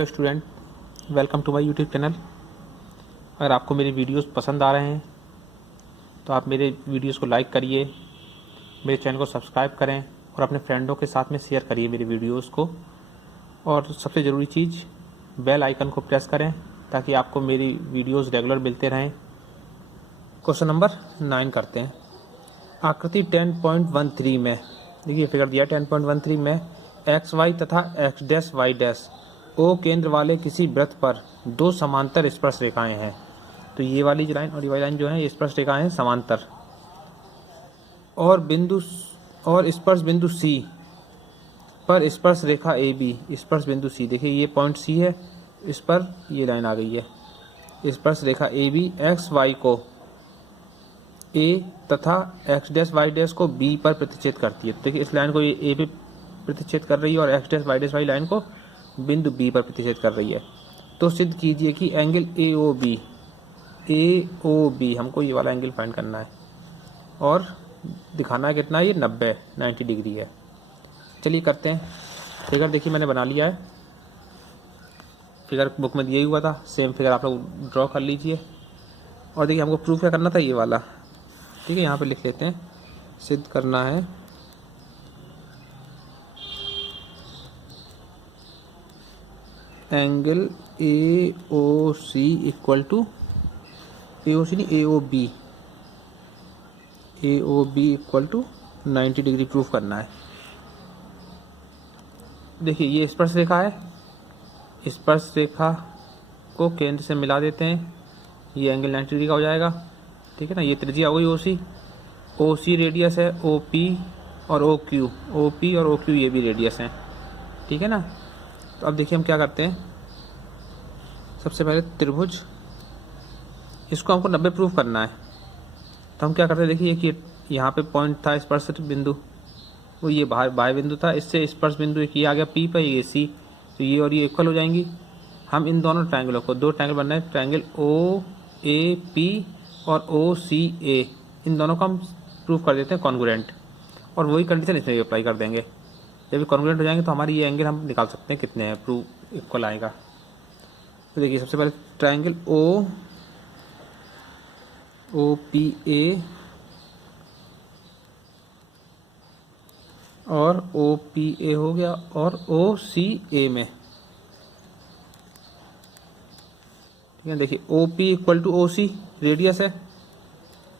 Student, welcome to my YouTube channel. अगर आपको मेरे वीडियोस पसंद आ रहे हैं तो आप मेरे वीडियोस को लाइक करिए, मेरे चैनल को सब्सक्राइब करें और अपने फ्रेंडों के साथ में शेयर करिए मेरे वीडियोस को। और सबसे ज़रूरी चीज़, बेल आइकन को प्रेस करें ताकि आपको मेरी वीडियोस रेगुलर मिलते रहें। क्वेश्चन नंबर 9 करते हैं। आकृति 10.13 में देखिए फिगर दिया 10.13 में एक्स वाई तथा X dash Y dash O केंद्र वाले किसी वृत्त पर दो समांतर स्पर्श रेखाएं हैं। तो ये वाली लाइन और ये वाली लाइन जो है ये स्पर्श रेखाएं हैं समांतर। और स्पर्श बिंदु सी पर स्पर्श रेखा ए बी, स्पर्श बिंदु सी देखिए ये पॉइंट सी है, इस पर ये लाइन आ गई है। स्पर्श रेखा ए बी एक्स वाई को ए तथा एक्स डैश वाई डैश को बी पर प्रतिच्छेद करती है। देखिए इस लाइन को ये ए पे प्रतिच्छेद कर रही है और एक्स डैश वाई लाइन को बिंदु बी पर प्रतिच्छेद कर रही है। तो सिद्ध कीजिए कि एंगल ए ओ बी हमको ये वाला एंगल फाइंड करना है और दिखाना है कितना है, ये 90 डिग्री है। चलिए करते हैं। फिगर देखिए मैंने बना लिया है, फिगर बुक में दिया हुआ था, सेम फिगर आप लोग ड्रॉ कर लीजिए। और देखिए हमको प्रूफ क्या करना था, ये वाला, ठीक है, यहाँ पे लिख लेते हैं। सिद्ध करना है angle A O C equal to A O C नहीं A O B equal to 90 degree proof करना है। देखिए ये स्पर्श रेखा है, स्पर्श रेखा को केंद्र से मिला देते हैं, ये एंगल 90 डिग्री का हो जाएगा, ठीक है ना। ये त्रिज्या हो गई ओ सी रेडियस है, ओ पी और ओ क्यू ये भी रेडियस हैं, ठीक है ना। तो अब देखिए हम क्या करते हैं, सबसे पहले त्रिभुज, इसको हमको 90 प्रूफ करना है। तो हम क्या करते हैं, देखिए कि यहाँ पे पॉइंट था स्पर्श बिंदु, वो ये बाह्य बिंदु था, इससे स्पर्श बिंदु एक ये आ गया पी पर, ये सी, तो ये और ये इक्वल हो जाएंगी। हम इन दोनों ट्रायंगलों को, दो ट्रायंगल बनना है, ट्रायंगल ओ ए पी और ओ सी ए, इन दोनों को हम प्रूफ कर देते हैं कॉन्ग्रुएंट, और वही कंडीशन इसमें भी अप्लाई कर देंगे। जब कॉन्ग्रुएंट हो जाएंगे तो हमारी ये एंगल हम निकाल सकते हैं कितने हैं, प्रूफ इक्वल आएगा। तो देखिए सबसे पहले ट्रायंगल ओ पी ए और ओ पी ए हो गया, और ओ सी ए में, ठीक है। देखिए O P equal to O C radius है,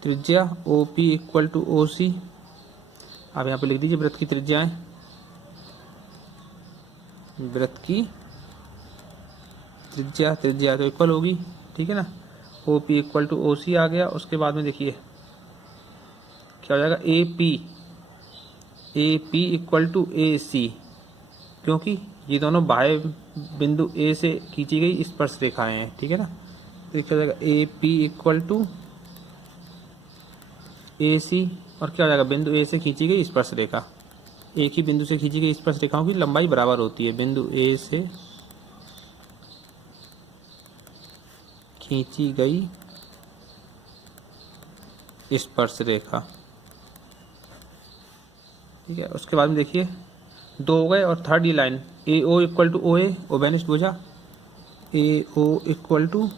त्रिज्या O P equal to O C. आप यहाँ पे लिख दीजिए वृत्त की त्रिज्याएं, वृत्त की त्रिज्या तो इक्वल होगी, ठीक है ना। O P equal to O C आ गया। उसके बाद में देखिए क्या हो जाएगा, A P equal to A C, क्योंकि ये दोनों बाह्य बिंदु ए से खींची गई स्पर्श रेखाएं हैं, ठीक है ना। तो क्या हो जाएगा, A P equal to A सी, और क्या हो जाएगा, बिंदु ए से खींची गई स्पर्श रेखा, एक ही बिंदु से खींची गई स्पर्श रेखाओं की लंबाई बराबर होती है। बिंदु ए से खींची गई स्पर्श रेखा, ठीक है। उसके बाद में देखिए दो हो गए, और थर्ड ये line A O equal to ओ ए, ओबेनिस्ट भुजा, ए ओ इक्वल टू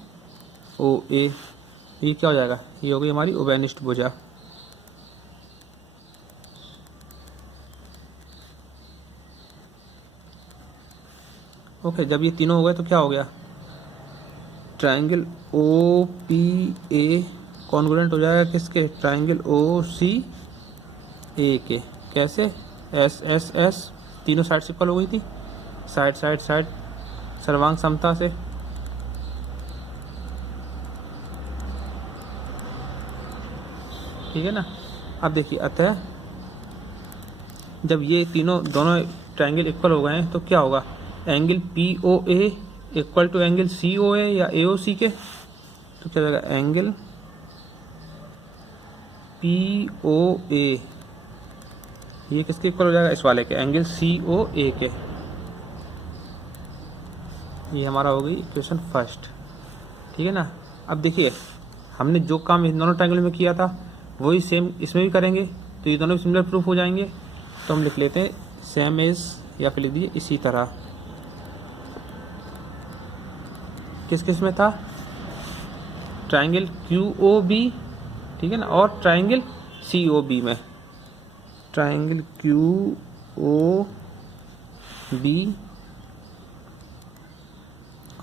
ओ ए, ये क्या हो जाएगा, ये हो गई हमारी ओबेनिस्ट भुजा। ओके, जब ये तीनों हो गए तो क्या हो गया, triangle O P A congruent हो जाएगा किसके, ट्रायंगल ओ सी ए के। कैसे, एस एस एस तीनों साइड से इक्वल हो गई थी, साइड सर्वांग समता से, ठीक है ना। अब देखिए अतः जब ये दोनों ट्रायंगल इक्वल हो गए हैं तो क्या होगा, angle P O A equal to angle C O A या ए ओ सी के। तो क्या जाएगा, एंगल पी ओ ए ये किसके इक्वल हो जाएगा, इस वाले के, एंगल सी ओ ए के। ये हमारा हो गई इक्वेशन फर्स्ट, ठीक है ना। अब देखिए हमने जो काम इन दोनों ट्रायंगल में किया था वही सेम इसमें भी करेंगे, तो ये दोनों भी सिमिलर प्रूफ हो जाएंगे। तो हम लिख लेते हैं सेम एज, या फिर लिख दीजिए इसी तरह, किस किस में था, ट्राइंगल QOB, ठीक है ना, और ट्राइंगल COB में। ट्राइंगल QOB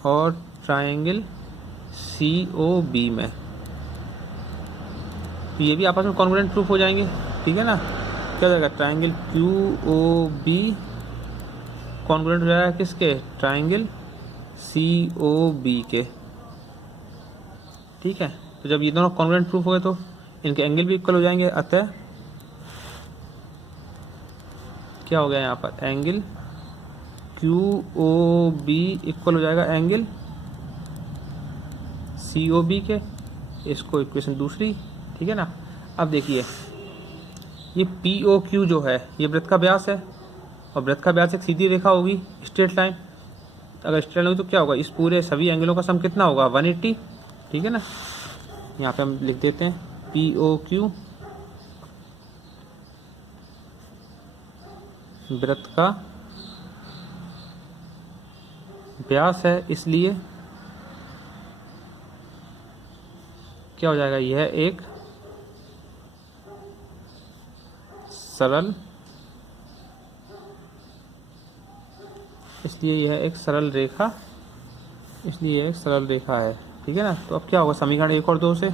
और ट्राइंगल COB में, तो ये भी आपस में कॉन्ग्रुएंट प्रूफ हो जाएंगे, ठीक है ना। क्या हो जाएगा, ट्राइंगल QOB कॉन्ग्रुएंट हो जाएगा किसके, ट्राइंगल COB के, ठीक है। तो जब ये दोनों कॉन्ग्रुएंट प्रूफ हो गए तो इनके एंगल भी इक्वल हो जाएंगे, अतः क्या हो गया यहाँ पर, एंगल QOB इक्वल हो जाएगा एंगल COB के। इसको इक्वेशन दूसरी, ठीक है ना। अब देखिए ये POQ जो है ये वृत्त का व्यास है, और वृत्त का व्यास एक सीधी रेखा होगी, स्ट्रेट लाइन। अगर स्ट्रेट लाइन होगी तो क्या होगा, इस पूरे सभी एंगलों का सम कितना होगा, 180, ठीक है ना। यहाँ पे हम लिख देते हैं POQ वृत्त का व्यास है, इसलिए क्या हो जाएगा, यह एक सरल, इसलिए यह एक सरल रेखा, इसलिए यह एक सरल रेखा है, ठीक है ना। तो अब क्या होगा, समीकरण 1 और 2 से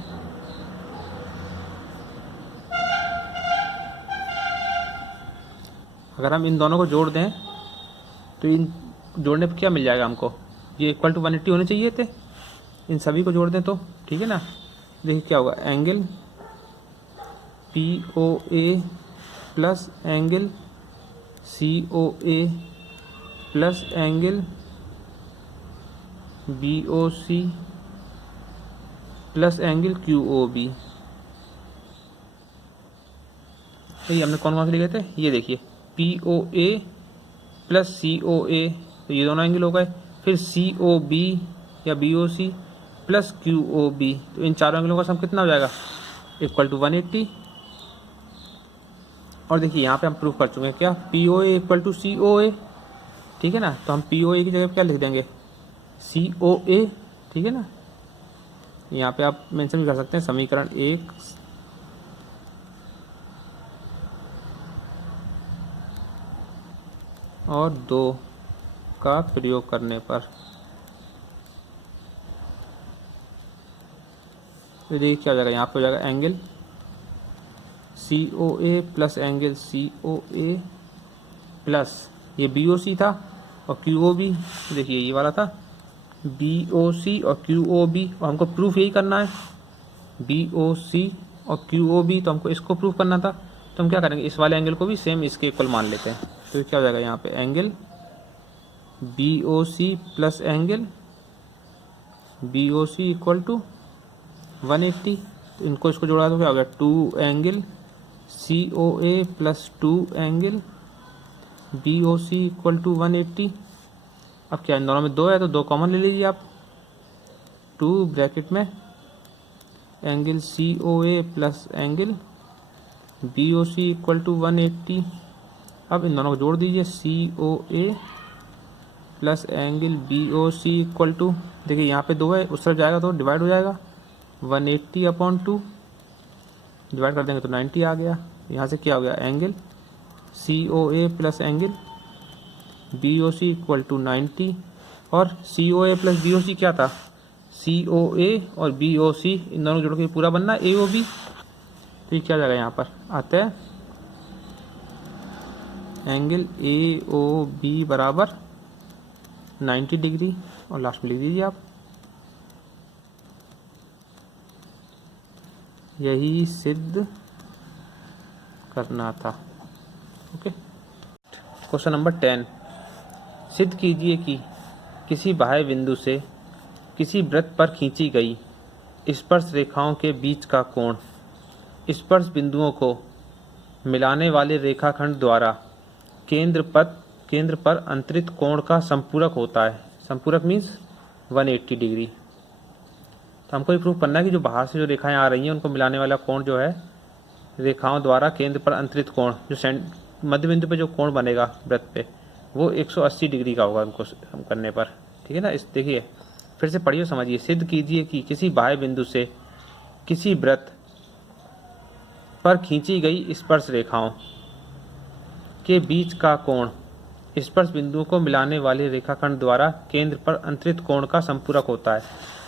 अगर हम इन दोनों को जोड़ दें तो इन जोड़ने पर क्या मिल जाएगा हमको, ये इक्वल टू 180 होने चाहिए थे, इन सभी को जोड़ दें तो, ठीक है ना। देखिए क्या होगा, angle POA plus angle COA plus angle BOC plus angle QOB। ये हमने कौन कौन से लिखे थे, ये देखिए POA प्लस COA, तो ये दोनों एंगल हो गए। फिर COB या BOC प्लस QOB, तो इन चारों एंगलों का सम कितना हो जाएगा, इक्वल टू 180। और देखिए यहाँ पे हम प्रूफ कर चुके हैं क्या, POA इक्वल टू COA, ठीक है ना। तो हम POA की जगह पे क्या लिख देंगे, COA, ठीक है ना। यहाँ पे आप मेंशन भी कर सकते हैं समीकरण 1 और 2 का प्रयोग करने पर। तो देखिए क्या हो जाएगा, यहाँ पे हो जाएगा angle COA plus angle COA plus ये BOC था और QOB, देखिए ये वाला था BOC और QOB, और हमको प्रूफ यही करना है, BOC और QOB, तो हमको इसको प्रूफ करना था। तो हम क्या करेंगे, इस वाले एंगल को भी सेम इसके इक्वल मान लेते हैं। तो क्या हो जाएगा, यहाँ पे angle BOC plus angle BOC equal to 180, तो इनको इसको जोड़ा तो क्या हो गया, 2 angle COA plus 2 angle BOC equal to 180। अब क्या इन दोनों में 2 है तो 2 कॉमन ले लीजिए आप, 2 ब्रैकेट में angle COA plus angle BOC equal to 180। अब इन दोनों को जोड़ दीजिए, COA plus angle BOC equal to, देखिए यहाँ पे 2 है, उस तरफ जाएगा तो डिवाइड हो जाएगा, 180/2 डिवाइड कर देंगे तो 90 आ गया। यहाँ से क्या हो गया, angle COA plus angle BOC equal to 90, और COA प्लस BOC क्या था, COA और BOC इन दोनों जोड़ के पूरा बनना AOB। तो ये क्या जाएगा, यहाँ पर आता है एंगल AOB बराबर 90 डिग्री, और लास्ट में लिख दीजिए आप, यही सिद्ध करना था। ओके, क्वेश्चन नंबर 10, सिद्ध कीजिए कि किसी बाह्य बिंदु से किसी वृत्त पर खींची गई स्पर्श रेखाओं के बीच का कोण स्पर्श बिंदुओं को मिलाने वाले रेखाखंड द्वारा केंद्र पर अंतरित कोण का संपूरक होता है। संपूरक मीन्स 180 डिग्री। तो हमको ये प्रूफ करना है कि जो बाहर से जो रेखाएं आ रही हैं उनको मिलाने वाला कोण जो है रेखाओं द्वारा केंद्र पर अंतरित कोण, जो मध्य बिंदु पे जो कोण बनेगा वृत्त पे, वो 180 डिग्री का होगा उनको हम करने पर, ठीक है ना। इस देखिए फिर से पढ़िए समझिए। सिद्ध कीजिए कि किसी बाह्य बिंदु से किसी वृत्त पर खींची गई स्पर्श रेखाओं के बीच का कोण स्पर्श बिंदुओं को मिलाने वाले रेखाखंड द्वारा केंद्र पर अंतरित कोण का संपूरक होता है।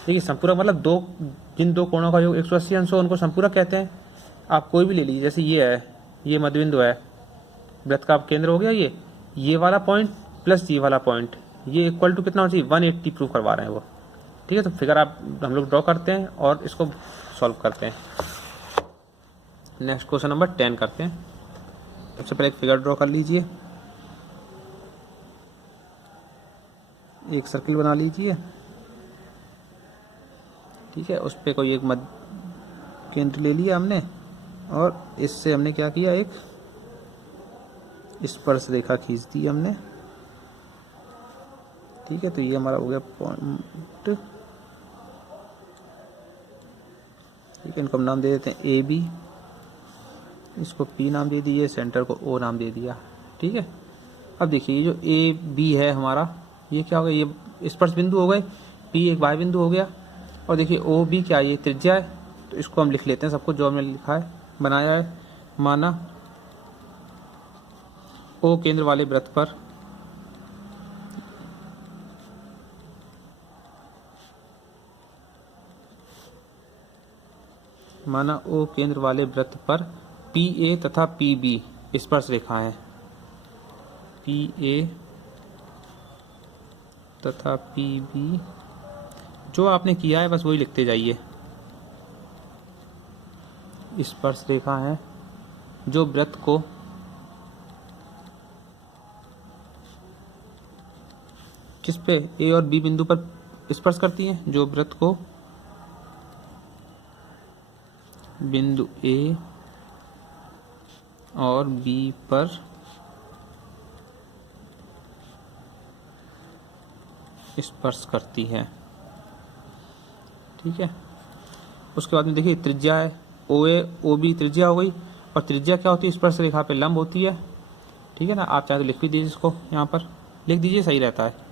देखिए संपूरक मतलब जिन दो कोणों का योग 180 अंश हो उनको संपूरक कहते हैं। आप कोई भी ले लीजिए, जैसे ये है, ये मध्यबिंदु है, वृत्त का केंद्र हो गया ये वाला पॉइंट प्लस ये वाला पॉइंट, ये इक्वल टू कितना हो चाहिए 180 प्रूव करवा रहे हैं वो। ठीक है, तो फिगर आप हम लोग ड्रॉ करते हैं और इसको सॉल्व करते हैं। नेक्स्ट क्वेश्चन नंबर 10 करते हैं। सबसे पहले एक फिगर ड्रॉ कर लीजिए, एक सर्किल बना लीजिए। ठीक है, उस पर कोई एक मध्य केंद्र ले लिया हमने और इससे हमने क्या किया, एक स्पर्श रेखा खींच दी हमने। ठीक है, तो ये हमारा हो गया पॉइंट। ठीक है, इनको हम नाम दे देते हैं ए बी, इसको पी नाम दे दिए, सेंटर को ओ नाम दे दिया। ठीक है, अब देखिए ये जो ए बी है हमारा, ये क्या हो गया, ये स्पर्श बिंदु हो गए, पी एक बाह्य बिंदु हो गया, और देखिए ओ बी क्या, ये त्रिज्या है। तो इसको हम लिख लेते हैं सबको जो हमने लिखा है बनाया है। माना ओ केंद्र वाले वृत्त पर पी ए तथा पी बी स्पर्श रेखा है। पी ए तथा पी बी जो आपने किया है बस वही लिखते जाइए। स्पर्श रेखा है जो वृत्त को किस पे, ए और बी बिंदु पर स्पर्श करती हैं, जो वृत्त को बिंदु ए और बी पर स्पर्श करती है। ठीक है, उसके बाद में देखिए त्रिज्या है, ओ ए ओ बी त्रिज्या हो गई, और त्रिज्या क्या होती है, स्पर्श रेखा पे लंब होती है। ठीक है ना, आप चाहे तो लिख भी दीजिए, इसको यहाँ पर लिख दीजिए, सही रहता है।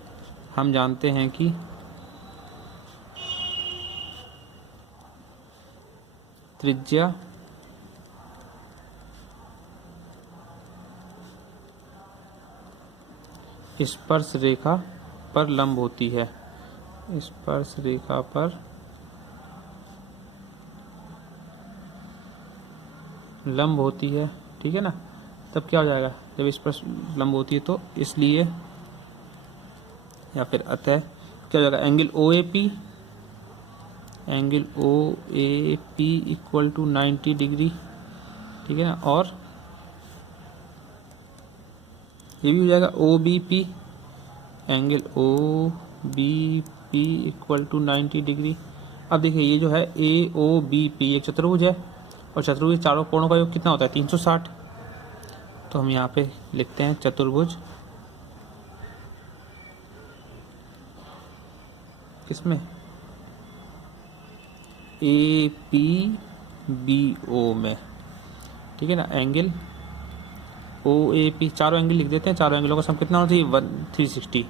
हम जानते हैं कि त्रिज्या स्पर्श रेखा पर लंब होती है, स्पर्श रेखा पर लंब होती है। ठीक है ना, तब क्या हो जाएगा, जब स्पर्श लंब होती है तो इसलिए या फिर अतः क्या हो जाएगा, angle O A P equal to 90 degree. ठीक है ना, और ये भी हो जाएगा O B P, angle O B P equal to 90 degree. अब देखिए ये जो है ए ओ बी पी एक चतुर्भुज है, और चतुर्भुज चारों कोणों का योग कितना होता है 360। तो हम यहाँ पे लिखते हैं चतुर्भुज किसमें, ए पी बी ओ में। ठीक है ना, एंगल ओ ए पी, चारों एंगल लिख देते हैं, चारों एंगलों का सम कितना होता है 360,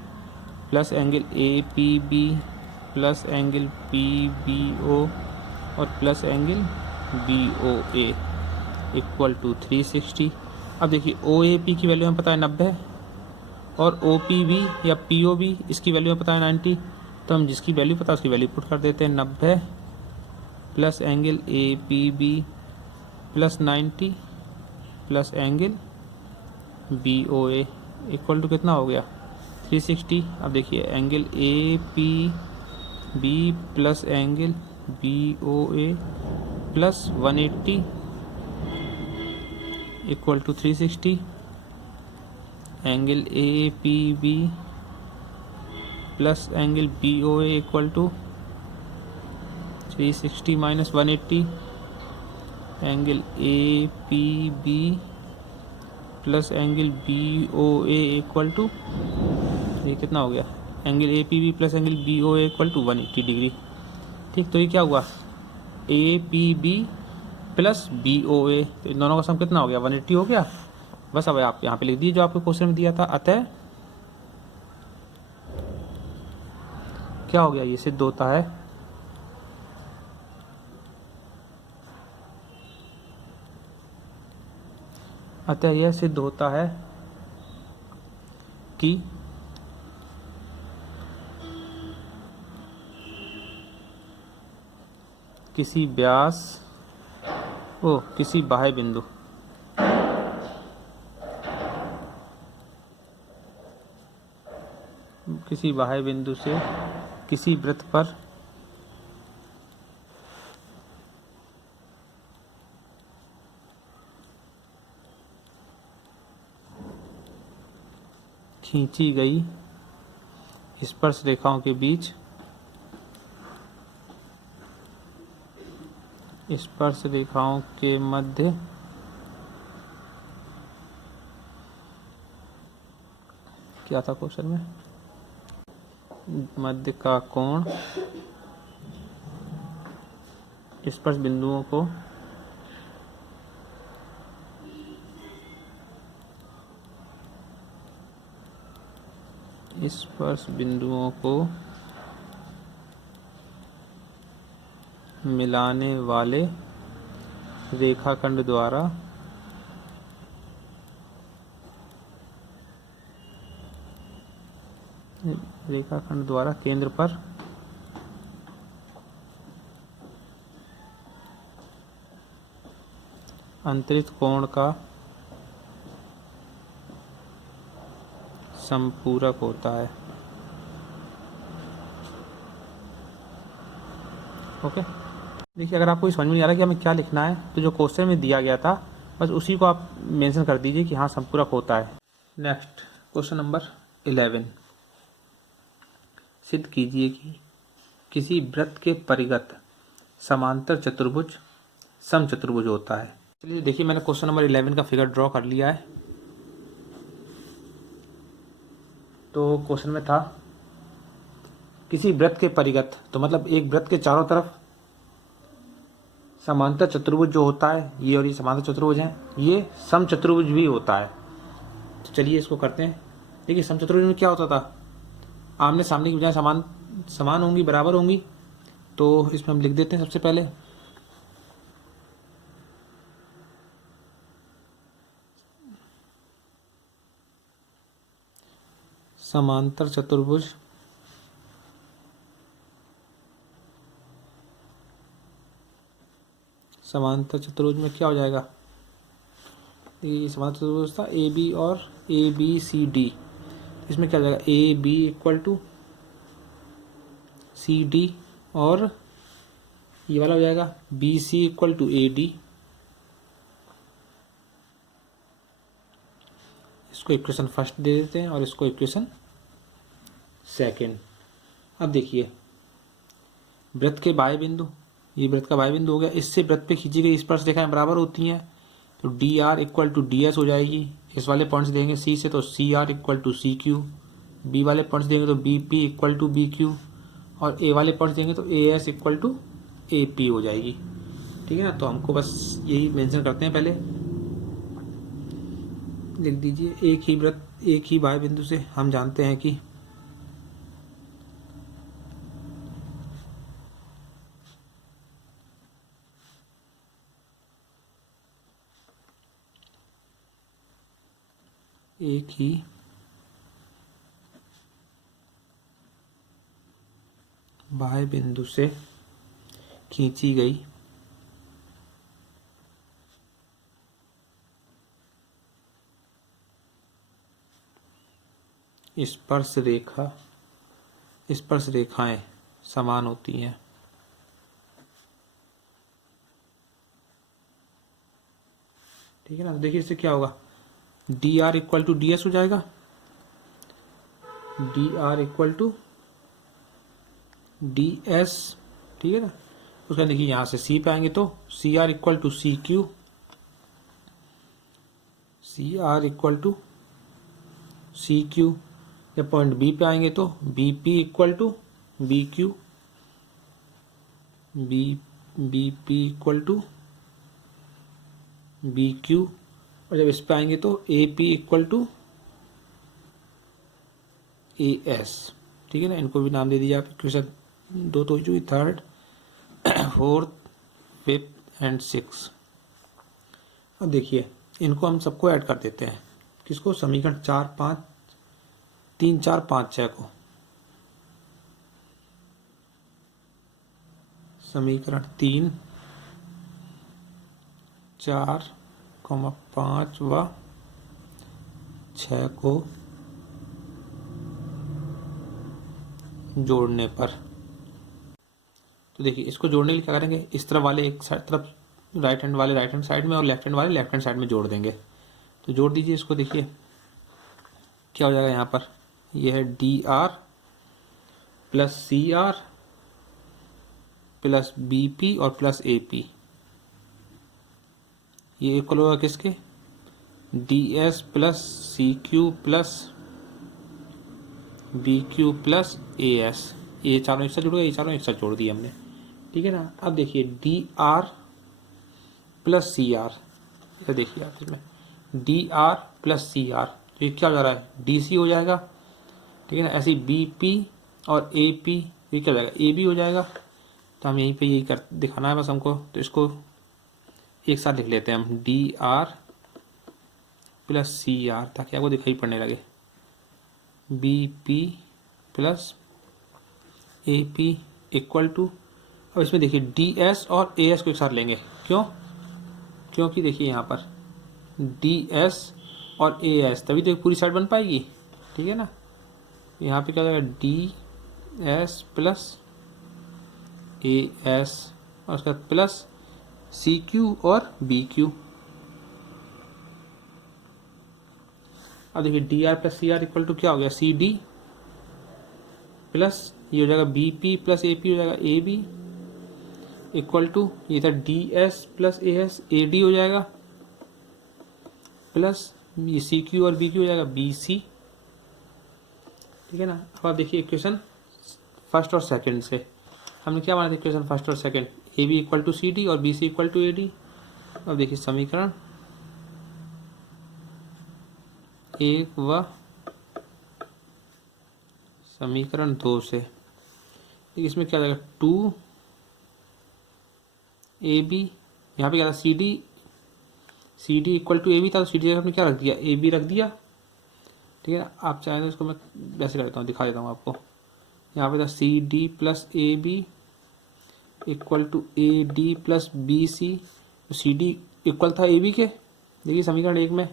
plus angle A P B plus angle P B O और plus angle B O A equal to 360। अब देखिए ओ ए पी की वैल्यू हमें पता है 90, और ओ पी बी या पी ओ बी इसकी वैल्यू हमें पता है 90। तो हम जिसकी वैल्यू पता है उसकी वैल्यू पुट कर देते हैं, 90 plus angle A P B plus 90 plus angle B O A equal to कितना हो गया 360। अब देखिए angle A P B plus angle B O A plus 180 equal to 360, angle A P B plus angle B O A equal to 360 minus 180, angle A P B plus angle B O A equal to, ये कितना हो गया, angle A P B plus angle B O A equal to 180 degree. ठीक, तो ये क्या हुआ, A P B plus B O A, तो इन दोनों का सम कितना हो गया 180 हो गया। बस अब आप यहाँ पे लिख दीजिए जो आपको क्वेश्चन में दिया था, अतः क्या हो गया, ये सिद्ध होता है अतः यह सिद्ध होता है कि किसी व्यास किसी बाह्य बिंदु से किसी वृत्त पर खींची गई स्पर्श रेखाओं के बीच स्पर्श रेखाओं के मध्य क्या था क्वेश्चन में, मध्य का कोण स्पर्श बिंदुओं को मिलाने वाले रेखाखंड द्वारा केंद्र पर अंतरित कोण का संपूरक होता है। ओके, देखिए अगर आपको समझ में नहीं आ रहा कि हमें क्या लिखना है तो जो क्वेश्चन में दिया गया था बस उसी को आप मेंशन कर दीजिए कि हाँ संपूरक होता है। नेक्स्ट क्वेश्चन नंबर 11, सिद्ध कीजिए कि किसी वृत्त के परिगत समांतर चतुर्भुज समचतुर्भुज होता है। चलिए देखिए, मैंने क्वेश्चन नंबर 11 का फिगर ड्रॉ कर लिया है। तो क्वेश्चन में था किसी वृत्त के परिगत, तो मतलब एक वृत्त के चारों तरफ समांतर चतुर्भुज जो होता है, ये और ये समांतर चतुर्भुज हैं, ये समचतुर्भुज भी होता है। तो चलिए इसको करते हैं। देखिए समचतुर्भुज में क्या होता था, आमने सामने की बजाय समान होंगी, बराबर होंगी। तो इसमें हम लिख देते हैं सबसे पहले समांतर चतुर्भुज में क्या हो जाएगा, ये समांतर चतुर्भुज था ए बी और ए बी सी डी, इसमें क्या हो जाएगा A B equal to C D और ये वाला हो जाएगा B C equal to A D. इसको इक्वेशन फर्स्ट दे देते हैं और इसको इक्वेशन सेकेंड। अब देखिए वृत्त के बाह्य बिंदु, ये वृत्त का बाह्य बिंदु हो गया, इससे वृत्त पे खींची गई स्पर्श रेखाएं बराबर होती हैं, तो D R equal to D S हो जाएगी। इस वाले पॉइंट्स देंगे सी से तो C R equal to C Q, B वाले पॉइंट्स देंगे तो B P equal to B Q और ए वाले पॉइंट्स देंगे तो A S equal to A P हो जाएगी। ठीक है ना, तो हमको बस यही मेंशन करते हैं, पहले लिख दीजिए एक ही वृत्त एक ही बाह्य बिंदु से हम जानते हैं कि एक ही बाह्य बिंदु से खींची गई स्पर्श रेखाएं समान होती हैं। ठीक है ना, देखिए इससे क्या होगा, D R equal to D S हो जाएगा, D R equal to D S. ठीक है ना, उसका देखिए यहां से सी पे आएंगे तो C R equal to C Q, C R equal to C Q. जब पॉइंट बी पे आएंगे तो B P equal to B Q, B P equal to B Q और जब इस पे आएंगे तो A P equal to A S. ठीक है ना, इनको भी नाम दे दीजिए आप। इक्वेशन 2 तो हो चुकी, third, fourth, fifth and six. अब देखिए इनको हम सबको ऐड कर देते हैं। किसको? समीकरण 4, 5, 3, 4, 5, 6 को। समीकरण 3, 4, 5 व 6 को जोड़ने पर, तो देखिए इसको जोड़ने के लिए क्या करेंगे, इस तरफ वाले एक तरफ राइट हैंड वाले राइट हैंड साइड में और लेफ्ट हैंड वाले लेफ्ट हैंड साइड में जोड़ देंगे। तो जोड़ दीजिए इसको। देखिए क्या हो जाएगा यहाँ पर, यह है D R plus C R plus B P और प्लस ए पी। ये इक्वल होगा किसके? D S plus C Q plus B Q plus A S. ये चारों एक साथ जुड़ गए, ये चारों एक साथ जोड़ दिए हमने, ठीक है ना। अब देखिए D R plus C R, ये देखिए आप इसमें D R plus C R, तो ये क्या हो जा रहा है? डी सी हो जाएगा, ठीक है ना। ऐसे बी पी और ए पी, ये क्या हो जाएगा? ए बी हो जाएगा। तो हम यहीं पे यही कर दिखाना है बस हमको। तो इसको एक साथ लिख लेते हैं हम, D R plus C R, ताकि आपको दिखाई पड़ने लगे। B P plus A P equal to, अब इसमें देखिए डी एस और ए एस को एक साथ लेंगे। क्यों? क्योंकि देखिए यहाँ पर डी एस और ए एस, तभी तो एक पूरी साइड बन पाएगी, ठीक है ना। यहाँ पे क्या हो जाएगा? D S plus A S और उसका प्लस सी क्यू और बी क्यू। अब देखिए D R plus C R equal to क्या हो गया? सी डी प्लस ये हो जाएगा B P plus A P हो जाएगा ए बी इक्वल टू, ये था D S plus A S, A D हो जाएगा प्लस ये सी क्यू और बी क्यू हो जाएगा बी सी, ठीक है ना। अब आप देखिए इक्वेशन फर्स्ट और सेकंड से हमने क्या माना था? इक्वेशन फर्स्ट और second, A B equal to C D और B C equal to A D. अब देखिए समीकरण 1 व समीकरण 2 से, इसमें क्या जाएगा? 2 ए बी, यहाँ पे क्या था? C D equal to A B था, तो सी डी आपने क्या रख दिया? ए बी रख दिया, ठीक है ना। आप चाहें तो इसको मैं वैसे कर देता हूँ, दिखा देता हूँ आपको। यहाँ पे था C D plus A B equal to A D plus B C. C D equal था ए बी के, देखिए समीकरण 1 में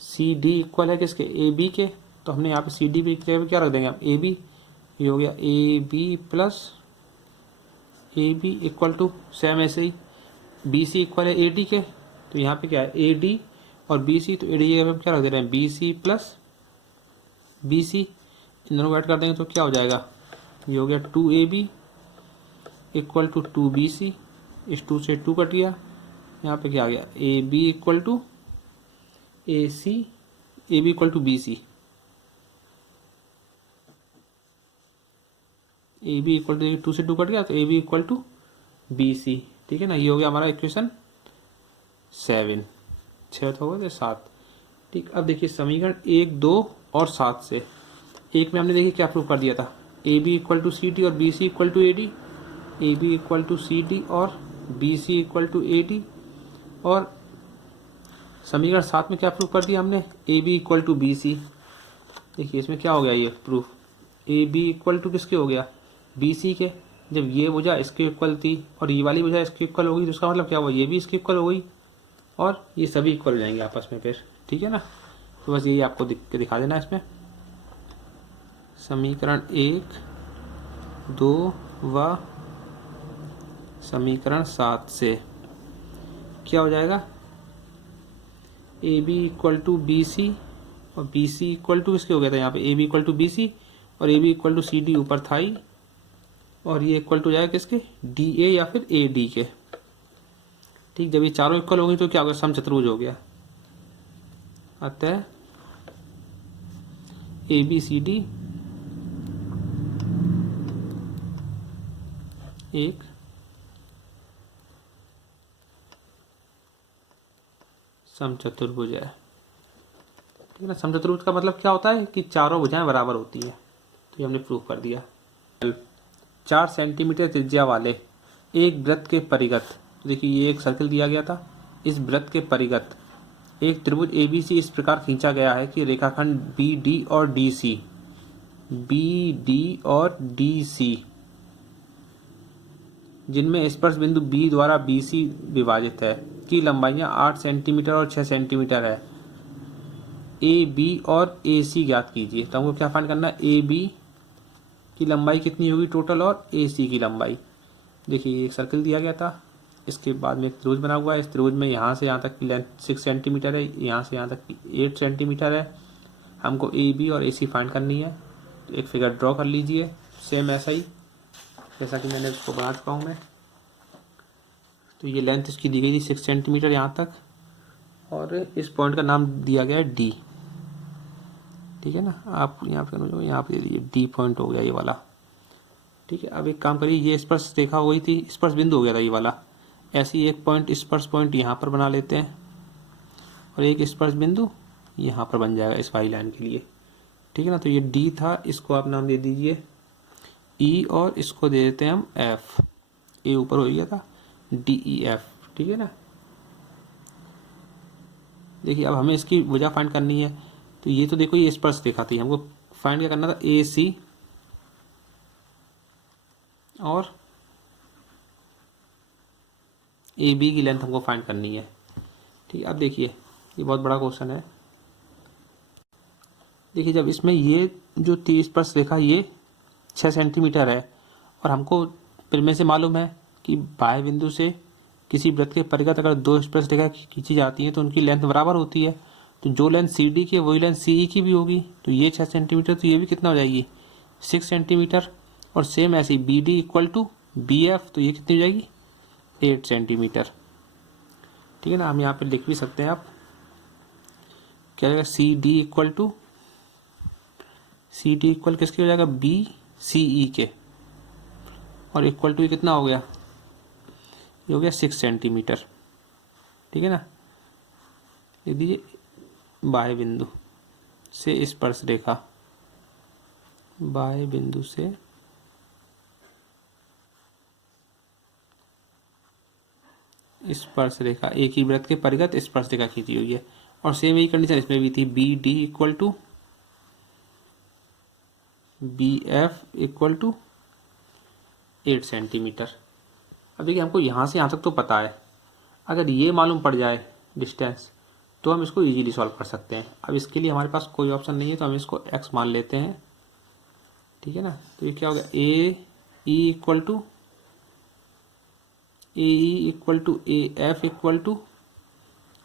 सी डी इक्वल है किसके? ए बी के, तो हमने यहाँ पे सी डी भी क्या रख देंगे आप? A B. ये हो गया A B plus A B equal to, same ऐसे ही बी सी इक्वल है ए डी के, तो यहाँ पे क्या है? ए डी और बी सी, तो ए डी जगह पे क्या रख दे रहे हैं? B C plus B C. इन दोनों को ऐड कर देंगे तो क्या हो जाएगा? ये हो गया 2 A B equal to 2 B C. इस 2 से 2 कट गया, यहाँ पे क्या आ गया? A B equal to A C, A B equal to B C, A B equal to 2 से 2 कट गया, तो A B equal to B C, ठीक है ना। ये हो गया हमारा इक्वेशन 7, 6 तो हो गए 7, ठीक। अब देखिए समीकरण 1, 2 और 7 से, एक में हमने देखिए क्या प्रूव कर दिया था? A B equal to C D और B C equal to A D, A B equal to C D और B C equal to A D. और समीकरण 7 में क्या प्रूव कर दिया हमने? A B equal to B C. देखिए इसमें क्या हो गया? ये proof A B equal to किसके हो गया? बी सी के। जब ये भुजा इसके इक्वल थी और ये वाली भुजा इसके इक्वल होगी, तो उसका मतलब क्या हुआ? ये भी इसके इक्वल हो गई और ये सभी इक्वल हो जाएंगे आपस में फिर, ठीक है ना। तो बस यही आपको दिखा देना इसमें। समीकरण 1, 2 व समीकरण 7 से क्या हो जाएगा? A B equal to B C और बी सी इक्वल टू किसके हो गया था? यहाँ पे A B equal to B C और A B equal to C D ऊपर था ही, और ये इक्वल टू जाएगा किसके? डी ए या फिर ए डी के, ठीक। जब ये चारों इक्वल हो गई तो क्या हो गया? समचतुर्भुज हो गया। अतः ए बी सी डी एक समचतुर्भुज है, ठीक है ना। समचतुर्भुज का मतलब क्या होता है? कि चारों भुजाएं बराबर होती है। ये हमने प्रूव कर दिया। 4 सेंटीमीटर त्रिज्या वाले एक वृत्त के परिगत, देखिए ये एक सर्कल दिया गया था, इस वृत्त के परिगत एक त्रिभुज ABC इस प्रकार खींचा गया है कि रेखाखंड BD और DC जिनमें स्पर्श बिंदु B द्वारा BC विभाजित है की लंबाइयां 8 सेंटीमीटर और 6 सेंटीमीटर है। AB और AC ज्ञात कीजिए। तो हमको क्या फाइंड करना है, AB की लंबाई कितनी होगी टोटल और AC की लंबाई। देखिए एक सर्कल दिया गया था, इसके बाद में एक त्रिभुज बना हुआ है, इस त्रिभुज में यहाँ से यहाँ तक की लेंथ 6 सेंटीमीटर है, यहाँ से यहाँ तक की 8 सेंटीमीटर है। हमको AB और AC फाइंड करनी है। तो एक फिगर ड्रॉ कर लीजिए सेम ऐसा ही जैसा कि मैंने उसको बना चुका हूँ मैं। तो ये लेंथ इसकी दी गई थी 6 सेंटीमीटर यहाँ तक, और इस पॉइंट का नाम दिया गया है D, ठीक है ना। आप यहाँ पे दे दीजिए D पॉइंट हो गया ये वाला, ठीक है। अब एक काम करिए, ये स्पर्श रेखा हो गई थी, स्पर्श बिंदु हो गया था ये वाला, ऐसे ही एक पॉइंट स्पर्श पॉइंट यहाँ पर बना लेते हैं और एक स्पर्श बिंदु यहाँ पर बन जाएगा इस वाई लाइन के लिए, ठीक है ना। तो ये D था, इसको आप नाम दे दीजिए E और इसको दे देते हैं हम F। ए ऊपर हो गया था DEF, ठीक है ना। देखिए अब हमें इसकी भुजा फाइंड करनी है। तो ये तो देखो ये स्पर्श रेखा थी, हमको फाइंड क्या करना था, AC और AB की लेंथ हमको फाइंड करनी है, ठीक है। अब देखिए ये बहुत बड़ा क्वेश्चन है। देखिए जब इसमें ये जो थी स्पर्श रेखा ये 6 सेंटीमीटर है और हमको फिर में से मालूम है कि बाह्य बिंदु से किसी वृत्त के परिगत अगर 2 स्पर्श रेखा खींची जाती है तो उनकी लेंथ बराबर होती है। तो जो लेंथ CD की है वही लेंथ CE की भी होगी। तो ये 6 सेंटीमीटर, तो ये भी कितना हो जाएगी 6 सेंटीमीटर। और सेम ऐसे ही BD इक्वल टू BF, तो ये कितनी हो जाएगी 8 सेंटीमीटर, ठीक है ना। हम यहाँ पे लिख भी सकते हैं, आप क्या जाएगा CD इक्वल किसके हो जाएगा BCE के, और इक्वल टू कितना हो गया, ये हो गया 6 सेंटीमीटर, ठीक है ना। लिख दीजिए बाह्य बिंदु से स्पर्श रेखा, बाह्य बिंदु से स्पर्श रेखा, एक ही वृत्त के परिगत स्पर्श रेखा खींची हुई है। और सेम यही कंडीशन इसमें भी थी, BD equal to BF equal to 8 centimetre. अब देखिए हमको यहाँ से यहाँ तक तो पता है, अगर ये मालूम पड़ जाए डिस्टेंस तो हम इसको इजीली सॉल्व कर सकते हैं। अब इसके लिए हमारे पास कोई ऑप्शन नहीं है तो हम इसको x मान लेते हैं, ठीक है ना। तो ये क्या हो गया AE equal to AF equal to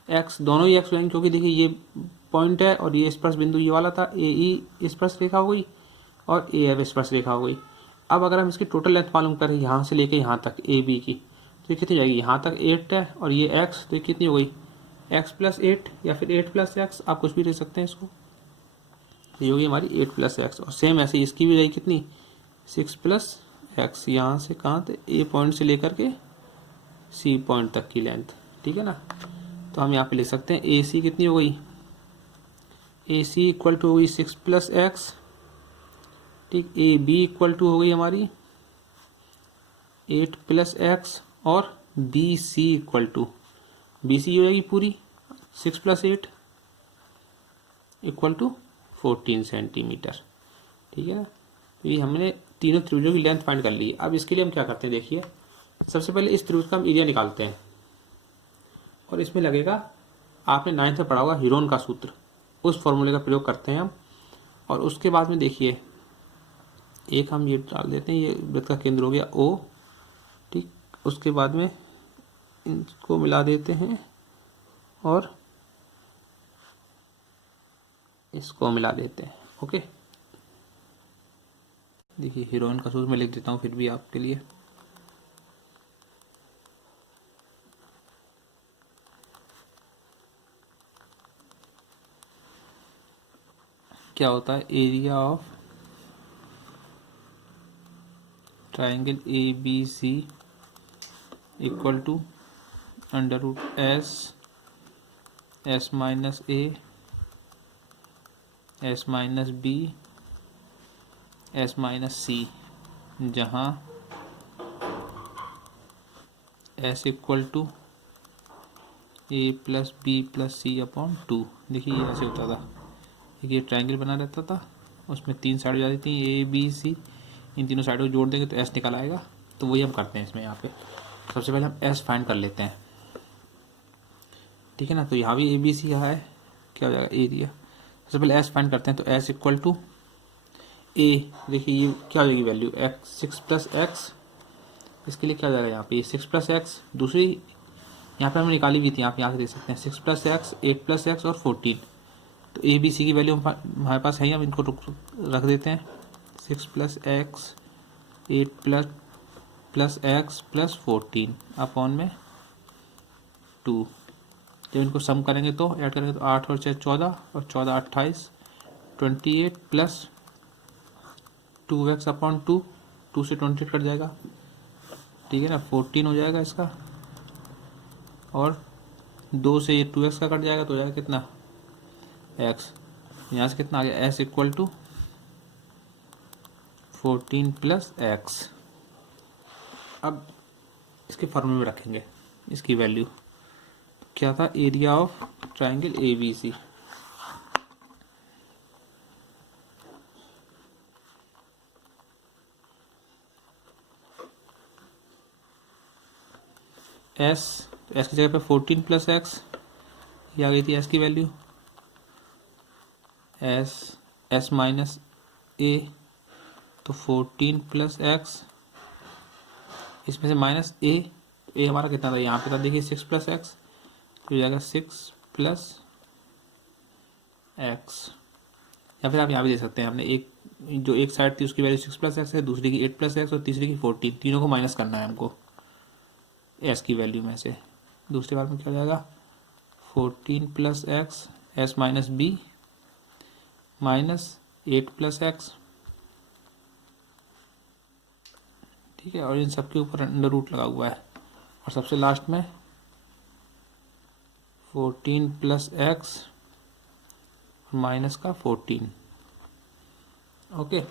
x, दोनों ही x हो जाएंगे क्योंकि देखिए ये पॉइंट है और ये स्पर्श बिंदु ये वाला था, AE स्पर्श रेखा हो गई और AF स्पर्श रेखा हो गई। अब अगर हम इसकी टोटल लेंथ मालूम करें यहाँ से लेके यहाँ तक AB की, तो ये कितनी जाएगी, यहाँ तक 8 है और ये x, तो ये कितनी हो गई x प्लस 8 या फिर 8 प्लस x, आप कुछ भी ले सकते हैं इसको। ये होगी हमारी 8 प्लस x, और सेम ऐसे इसकी भी रहेगी कितनी 6 प्लस x, यहाँ से कहाँ थे A पॉइंट से लेकर के C पॉइंट तक की लेंथ, ठीक है ना। तो हम यहाँ पे लिख सकते हैं AC कितनी हो गई, AC इक्वल टू हो गई 6 प्लस x, ठीक। AB इक्वल टू हो गई हमारी 8 प्लस x, और BC इक्वल टू BC हो जाएगी पूरी 6 प्लस 8 इक्वल टू 14 सेंटीमीटर, ठीक है ना। तो ये हमने तीनों त्रिभुजों की लेंथ फाइंड कर ली। अब इसके लिए हम क्या करते हैं, देखिए सबसे पहले इस त्रिभुज का हम एरिया निकालते हैं और इसमें लगेगा, आपने 9th में पढ़ा होगा हीरोन का सूत्र, उस फॉर्मूले का प्रयोग करते हैं हम। और उसके बाद में देखिए एक हम ये डाल देते हैं, ये वृत्त का केंद्र हो गया O, ठीक। उसके बाद में इनको मिला देते हैं और इसको मिला देते हैं, ओके। देखिए हीरोइन का सूत्र मैं लिख देता हूँ फिर भी आपके लिए। क्या होता है, area of triangle ABC equal to under root S minus A S minus B S minus C, जहाँ S equal to A plus B plus C upon 2। देखिए ये ऐसे होता था, ये ट्रायंगल बना रहता था, उसमें 3 साइड हो जाती थी, ए बी सी, इन तीनों साइडों को जोड़ देंगे तो एस निकल आएगा। तो वही हम करते हैं इसमें। यहाँ पे सबसे पहले हम एस फाइंड कर लेते हैं, ठीक है ना। तो यहाँ भी ए बी सी यहाँ है, क्या हो जाएगा एरिया। सबसे पहले एस फाइंड करते हैं, तो एस इक्वल टू ए, देखिए ये क्या हो जाएगी वैल्यू, एक्स 6 प्लस एक्स, इसके लिए क्या हो जाएगा यहाँ पे 6 प्लस एक्स, दूसरी यहाँ पे हमने निकाली भी थी, आप यहाँ से देख सकते हैं 6 प्लस एक्स, 8 प्लस एक्स और 14। तो ए बी सी की वैल्यू हमारे पास है ही, हम इनको रख देते हैं। 6 plus x, 8 plus x plus 14 upon में 2। जब इनको सम करेंगे तो ऐड करेंगे तो 8 और 6 14 और 14 28, 28 प्लस 2x अपॉन 2, 2 से 28 कट जाएगा, ठीक है ना। 14 हो जाएगा इसका, और 2 से ये 2x का कट जाएगा तो हो जाएगा कितना x। यहाँ से कितना आ गया s equal to 14 plus X. अब इसके फॉर्मूले में रखेंगे इसकी वैल्यू, क्या था area of triangle A B C. S की जगह पे 14 प्लस एक्स, ये आ गई थी एस की वैल्यू, एस माइनस ए, तो 14 प्लस एक्स, इसमें से माइनस ए हमारा कितना था यहाँ पे था, देखिए 6 प्लस एक्स, तो हो जाएगा 6 प्लस एक्स। या फिर आप यहाँ भी दे सकते हैं, हमने एक साइड थी उसकी वैल्यू 6 प्लस एक्स है, दूसरी की 8 प्लस एक्स और तीसरी की 14, तीनों को माइनस करना है हमको एस की वैल्यू में से। दूसरी बार में क्या हो जाएगा 14 plus X, S minus B minus 8 plus X, ठीक है। और इन सब के ऊपर अंडर रूट लगा हुआ है, और सबसे लास्ट में 14 प्लस एक्स माइनस का 14। ओके,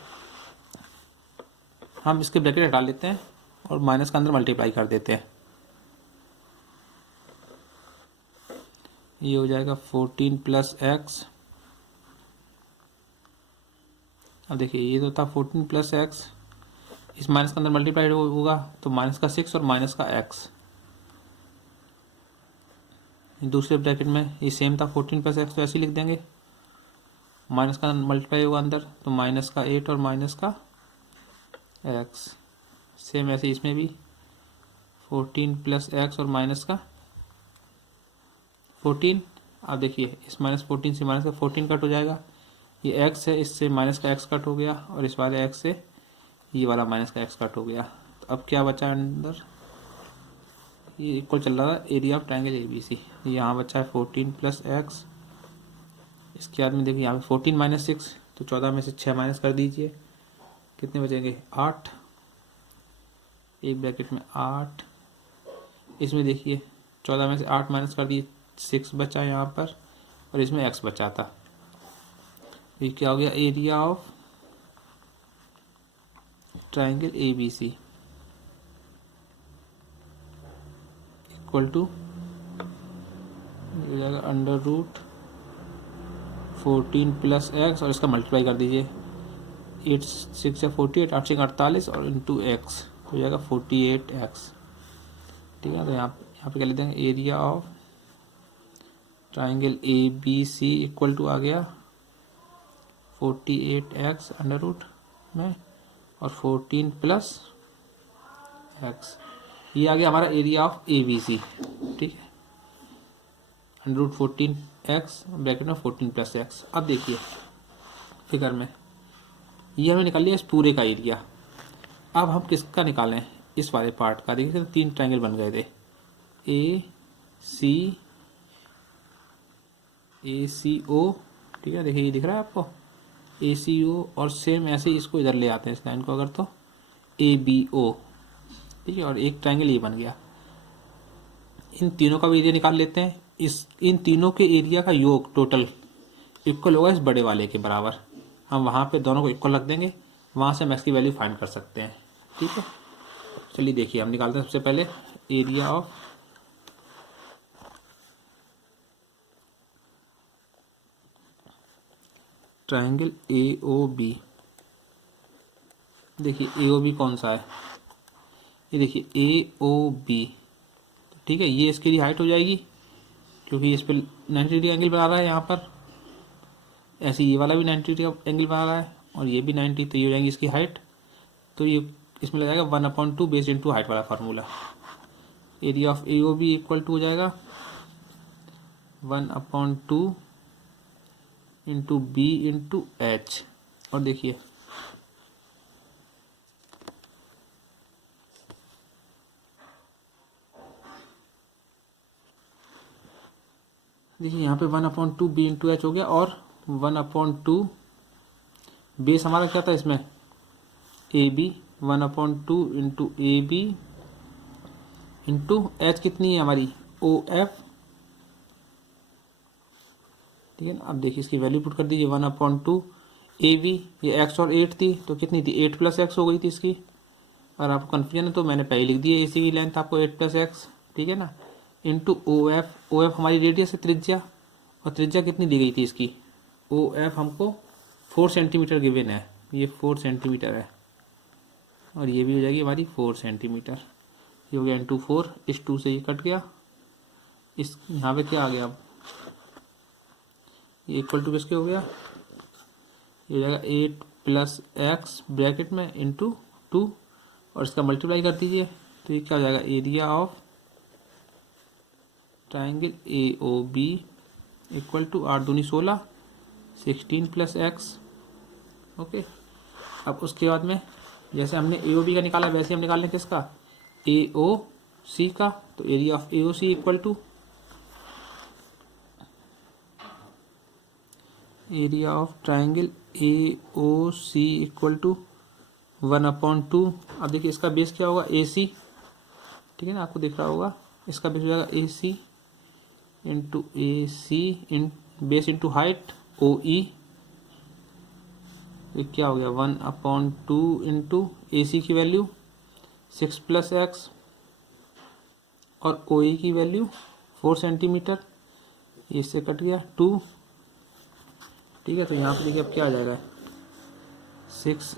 हम इसके ब्रैकेट हटा लेते हैं और माइनस का अंदर मल्टीप्लाई कर देते हैं। ये हो जाएगा 14 प्लस एक्स। अब देखिए ये तो था 14 प्लस एक्स, इस माइनस के अंदर मल्टीप्लाइड होगा तो माइनस का 6 और माइनस का एक्स। दूसरे ब्रैकेट में ये सेम था 14 प्लस एक्स, तो ऐसे ही लिख देंगे, माइनस का मल्टीप्लाई होगा अंदर तो माइनस का 8 और माइनस का एक्स। सेम ऐसे इसमें भी 14 प्लस एक्स और माइनस का 14। अब देखिए इस माइनस 14 से माइनस का 14 कट हो जाएगा, ये एक्स है, इससे माइनस का एक्स कट हो गया, और इस वाले एक्स से ये वाला माइनस का एक्स कट हो गया। तो अब क्या बचा अंदर, ये इक्वल चल रहा था area of triangle A B C. यहाँ बचा है 14 प्लस एक्स, इसके बाद में देखिए यहाँ पे 14 माइनस 6, तो 14 में से 6 माइनस कर दीजिए, कितने बचेंगे 8, एक ब्रैकेट में 8, इसमें देखिए 14 में से 8 माइनस कर दिए, 6 बचा यहाँ पर, और इसमें x बचा था। ये क्या हो गया area of triangle A B C equal to हो जाएगा अंडर रूट 14 प्लस एक्स, और इसका मल्टीप्लाई कर दीजिए, 8 6 या 48, 8 6 48 और इंटू एक्स, तो हो जाएगा 48x, ठीक है। तो यहाँ पे क्या लेते हैं area of triangle A B C equal to आ गया 48x अंडर रूट में और 14 प्लस एक्स, ये आ गया हमारा area of A B C, ठीक है। अंडर रूट 14x ब्रैकेट में 14 प्लस एक्स। अब देखिए फिगर में ये हमने निकाल लिया इस पूरे का एरिया। अब हम किसका निकालें, इस वाले पार्ट का। देखिए 3 ट्रायंगल बन गए थे, ए सी ओ, ठीक है। देखिए ये दिख रहा है आपको ए सी ओ, और सेम ऐसे ही इसको इधर ले आते हैं इस लाइन को अगर, तो ए बी ओ, ठीक है। और एक ट्रायंगल ये बन गया। इन तीनों का भी एरिया निकाल लेते हैं। इन तीनों के एरिया का योग टोटल इक्वल होगा इस बड़े वाले के बराबर। हम वहाँ पे दोनों को इक्वल रख देंगे, वहाँ से हम एक्स की वैल्यू फाइंड कर सकते हैं। ठीक है, चलिए देखिए हम निकालते हैं सबसे पहले area of triangle A O B. देखिए ए ओ बी कौन सा है, ये देखिए ए ओ बी। ठीक है, ये इसकी हाइट हो जाएगी क्योंकि इस पर 90 डिग्री एंगल बना रहा है यहाँ पर, ऐसे ये वाला भी 90 डिग्री का एंगल बना रहा है और ये भी 90, तो ये हो जाएंगी इसकी हाइट। तो ये इसमें लग जाएगा 1/2 बेस्ड इंटू हाइट वाला formula. Area of A O B equal to हो जाएगा 1/2 इंटू बी इंटू एच। और देखिए यहाँ पे 1/2 बी इंटू एच हो गया और 1/2 बेस हमारा क्या था इसमें A B, 1/2 into A B into H कितनी है हमारी ओ एफ। ठीक है ना, अब देखिए इसकी वैल्यू पुट कर दीजिए 1/2 ए बी, ये एक्स और 8 थी तो कितनी थी 8 + एक्स हो गई थी इसकी। और आपको कन्फ्यूजन है तो मैंने पहले लिख दिया ए सी की लेंथ आपको 8 + एक्स। ठीक है ना, इंटू ओ एफ हमारी रेडियस है त्रिज्या, और त्रिज्या कितनी दी गई थी इसकी ओ एफ हमको 4 सेंटीमीटर गिवन है, ये 4 सेंटीमीटर है और ये भी हो जाएगी हमारी 4 सेंटीमीटर। ये हो गया इंटू 4, इस 2 से ये कट गया, इस यहाँ पे क्या आ गया अब ये इक्वल टू किसके हो गया, ये हो जाएगा 8 + एक्स ब्रैकेट में इंटू 2 और इसका मल्टीप्लाई कर दीजिए तो ये क्या हो जाएगा area of triangle A O B equal to 8 दूनी 16 16 + एक्स। ओके, अब उसके बाद में जैसे हमने ए ओ बी का निकाला वैसे हम निकाल लें किसका ए ओ सी का। तो area of A O C equal to area of triangle A O C equal to 1/2। अब देखिए इसका बेस क्या होगा ए सी। ठीक है ना, आपको दिख रहा होगा इसका बेस हो जाएगा ए सी इंटू ए सी इन बेस इंटू हाइट ओ ई। ये क्या हो गया 1/2 इंटू ए सी की वैल्यू 6 + एक्स और ओ ई की वैल्यू 4 सेंटीमीटर, इससे कट गया 2। ठीक है, तो यहाँ पे देखिए अब क्या आ जाएगा 6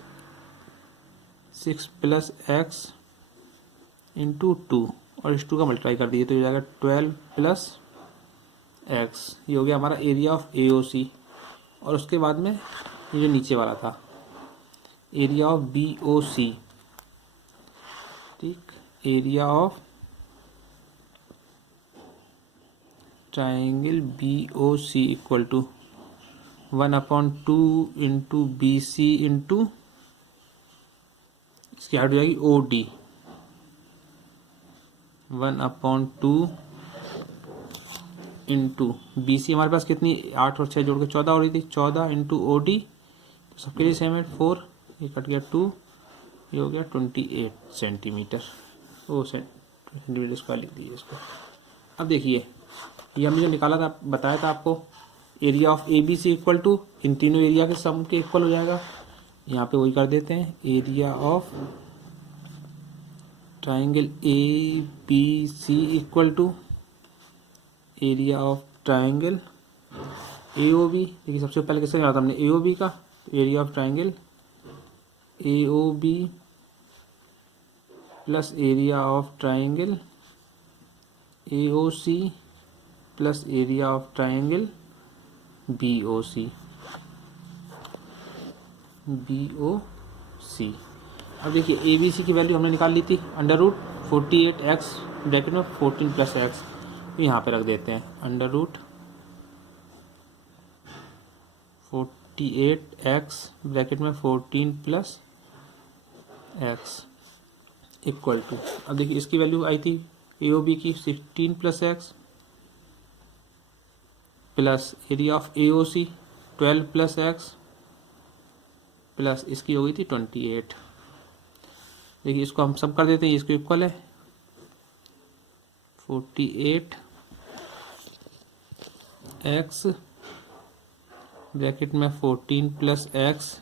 + एक्स इंटू 2 और इस 2 का मल्टीप्लाई कर दीजिए तो हो जाएगा 12 + एक्स। ये हो गया हमारा एरिया ऑफ ए ओ सी। और उसके बाद में ये जो नीचे वाला था area of B O C. ठीक, area of triangle B O C equal to 1/2 into B C into इसकी हाइट हो जाएगी O D 1/2 into B C हमारे पास कितनी 8 और 6 जोड़ के 14 हो रही थी 14 इंटू ओ डी, तो सबके लिए सेम है 4, ये कट गया 2, ये हो गया 28 सेंटीमीटर। ओ सेंटीमीटर स्क्वायर लिख दीजिए इसको। अब देखिए ये हमने जो निकाला था बताया था आपको area of A B C equal to इन तीनों एरिया के सम के इक्वल हो जाएगा। यहाँ पे वही कर देते हैं area of triangle A B C equal to area of triangle A O B. देखिए सबसे पहले किसका निकाला था हमने ए ओ बी का, तो area of triangle A O B plus area of triangle A O C plus area of triangle B O C अब देखिए ए बी सी की वैल्यू हमने निकाल ली थी √48x ब्रैकेट में 14 + एक्स, यहाँ पे रख देते हैं √48x ब्रैकेट में 14 + एक्स इक्वल टू। अब देखिए इसकी वैल्यू आई थी ए ओ बी की 16 + x plus area of A O C 12 + x plus इसकी हो गई थी 28। देखिए इसको हम सब कर देते हैं, इसको इक्वल है 48x ब्रैकेट में 14 + एक्स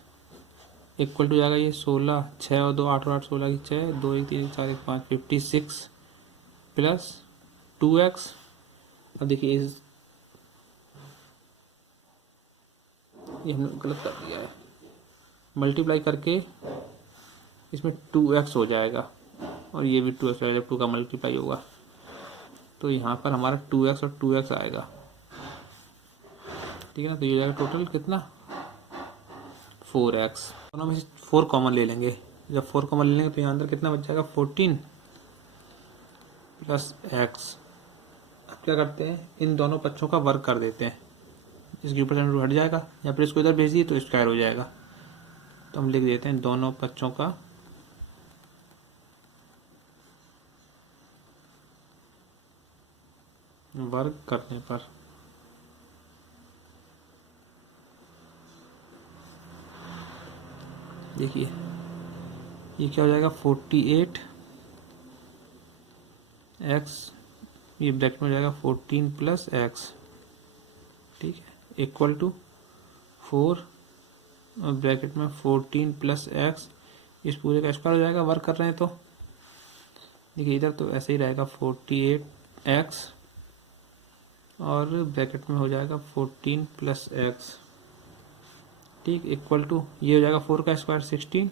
इक्वल टू जाएगा ये 16, 6 और 2 8 और 8 16 की 6, 2 1 3 4 1 5 56 प्लस 2x। अब देखिए ये हमने गलत कर दिया है, मल्टीप्लाई करके इसमें 2x हो जाएगा और ये भी 2x आएगा जब 2 का मल्टीप्लाई होगा, तो यहाँ पर हमारा 2x और 2x आएगा, ठीक है ना। तो ये जाएगा टोटल कितना 4x। दोनों में से 4 कॉमन ले लेंगे, जब 4 कॉमन ले लेंगे तो यहाँ अंदर कितना बच जाएगा 14 प्लस x। अब क्या करते हैं, इन दोनों पक्षों का वर्ग कर देते हैं, इसके ऊपर हट जाएगा या फिर इसको इधर भेज दिए तो स्क्वायर हो जाएगा। तो हम लिख देते हैं दोनों पक्षों का वर्ग करने पर देखिए ये क्या हो जाएगा 48x, ये ब्रैकेट में हो जाएगा 14 प्लस x, ठीक है, इक्वल टू 4 और ब्रैकेट में 14 प्लस x, इस पूरे का स्क्वायर हो जाएगा, वर्क कर रहे हैं तो देखिए इधर तो ऐसे ही रहेगा 48x और ब्रैकेट में हो जाएगा 14 प्लस x, ठीक, इक्वल टू ये हो जाएगा 4 का स्क्वायर 16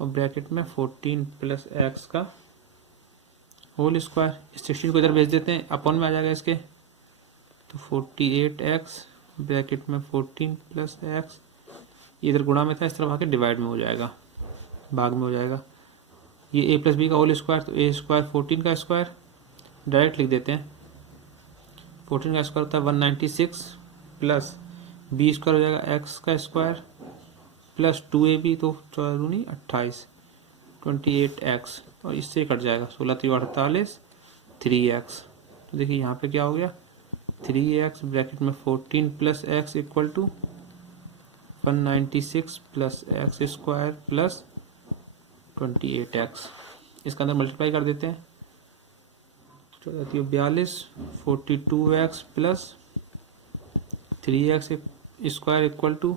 और ब्रैकेट में 14 प्लस x का होल स्क्वायर। इस 16 को इधर भेज देते हैं, अपॉन में आ जाएगा इसके, तो 48x ब्रैकेट में 14 प्लस x, इधर गुणा में था, इस तरफ आके डिवाइड में हो जाएगा, भाग में हो जाएगा। ये a प्लस बी का होल स्क्वायर, तो a स्क्वायर 14 का स्क्वायर डायरेक्ट लिख देते हैं, 14 का स्क्वायर होता है 196 प्लस बी स्क्वायर हो जाएगा x का स्क्वायर प्लस 2ab, तो 28 28x और इससे कट जाएगा 16 3 48 3x। तो देखिए यहाँ पे क्या हो गया 3x ब्रैकेट में 14 plus x equal to 196 plus x square plus 28x। इसका अंदर मल्टीप्लाई कर देते हैं, 42 42x plus 3x square equal to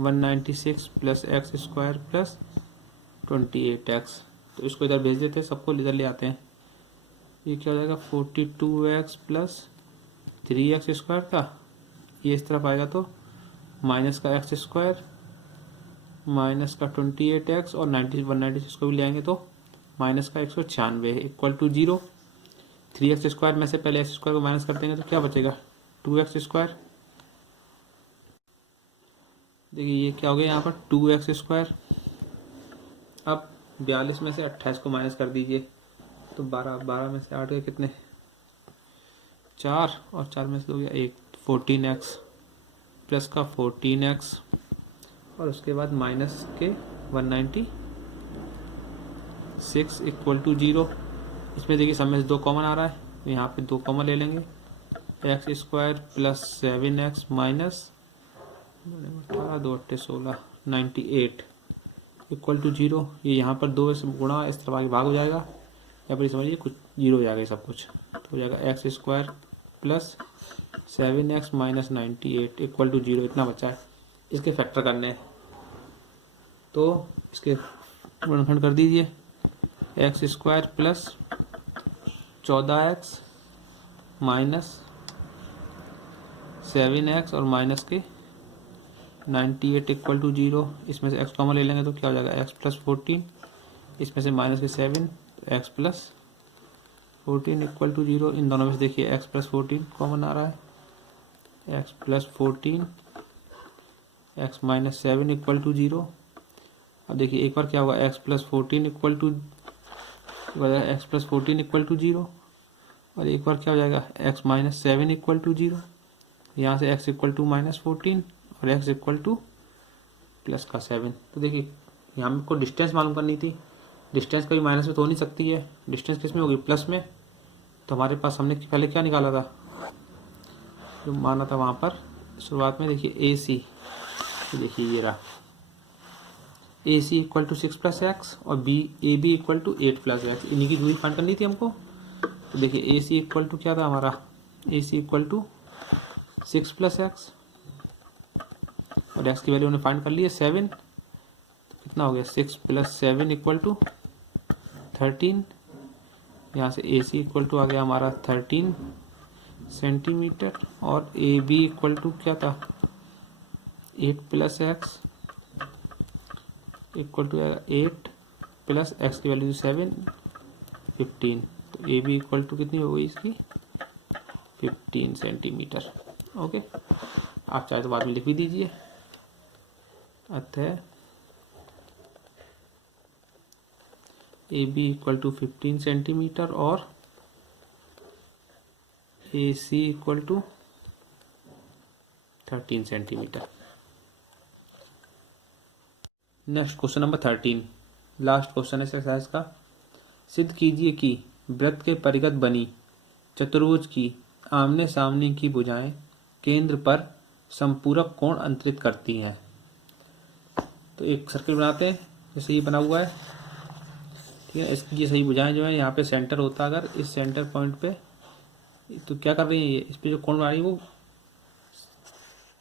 196 plus x square plus 28x। तो इसको इधर भेज देते हैं, सबको इधर ले आते हैं, ये क्या हो जाएगा 42x प्लस 3x स्क्वायर का, ये इस तरफ आएगा तो माइनस का x स्क्वायर माइनस का 28x और 196 को भी ले आएंगे तो माइनस का 196 इक्वल टू 0। 3x स्क्वायर में से पहले x स्क्वायर को माइनस कर देंगे तो क्या बचेगा 2x स्क्वायर। देखिए ये क्या हो गया यहाँ पर 2x स्क्वायर। अब 42 में से 28 को माइनस कर दीजिए तो 12 में से 8 के कितने 4 और 4 में से हो गया 1, 14x प्लस का 14x और उसके बाद माइनस के 196 इक्वल टू 0। इसमें देखिए सब में से 2 कॉमन आ रहा है, तो यहाँ पे 2 कॉमन ले लेंगे, x square plus 7x minus 18 2 8 16 98 equal to 0। ये यहाँ पर 2 से गुणा इस तरफ आगे भाग हो जाएगा, या फिर समझिए कुछ 0 हो जाएगा सब कुछ, तो हो जाएगा x square plus 7x minus 98 equal to 0। इतना बचा है, इसके फैक्टर करने हैं तो इसके गुणनखंड कर दीजिए, x square plus 14x minus 7x और माइनस के 98 इक्वल टू 0। इसमें से x कॉमन ले लेंगे तो क्या हो जाएगा x प्लस 14, इसमें से माइनस के 7 तो x प्लस 14 इक्वल टू 0। इन दोनों में से देखिए x प्लस 14 कॉमन आ रहा है, x plus 14 x minus 7 equal to 0। अब देखिए एक बार क्या होगा x plus 14 equal to x plus 14 equal to 0 और एक बार क्या हो जाएगा x माइनस 7 इक्वल टू 0। यहाँ से x इक्वल टू माइनस 14 और x इक्वल टू प्लस का 7। तो देखिए यहाँ हमको डिस्टेंस मालूम करनी थी, डिस्टेंस कभी माइनस में तो हो नहीं सकती है, डिस्टेंस किस में होगी प्लस में। तो हमारे पास हमने पहले क्या निकाला था, जो माना था वहाँ पर शुरुआत में, देखिए AC, तो देखिए ये रहा AC equal to 6 plus x और AB equal to 8 plus x, इन्हीं की दूरी फाइंड करनी थी हमको। तो देखिए AC इक्वल टू क्या था हमारा, AC equal to 6 plus x और x की वैल्यू हमने फाइंड कर ली है 7 कितना हो गया 6 + 7 = 13। यहाँ से AC इक्वल टू आ गया हमारा 13 सेंटीमीटर और AB इक्वल टू क्या था 8 + x इक्वल टू 8 + x की वैल्यू 7 15। तो AB इक्वल टू कितनी हो गई इसकी 15 सेंटीमीटर। ओके, आप चाहे तो बाद में लिख भी दीजिए। अतः AB इक्वल टू 15 सेंटीमीटर और AC equal to 13 centimetre. Next question number 13, last question है एक्सरसाइज का। सिद्ध कीजिए कि वृत्त के परिगत बनी चतुर्भुज की आमने सामने की भुजाएं केंद्र पर संपूरक कोण अंतरित करती हैं। तो एक सर्किल बनाते हैं जैसे ये बना हुआ है, ठीक है। इसकी ये सही भुजाएं जो है यहाँ पे सेंटर होता है, अगर इस सेंटर पॉइंट पे, तो क्या कर रही है ये, इस पे जो कोण बना रही है वो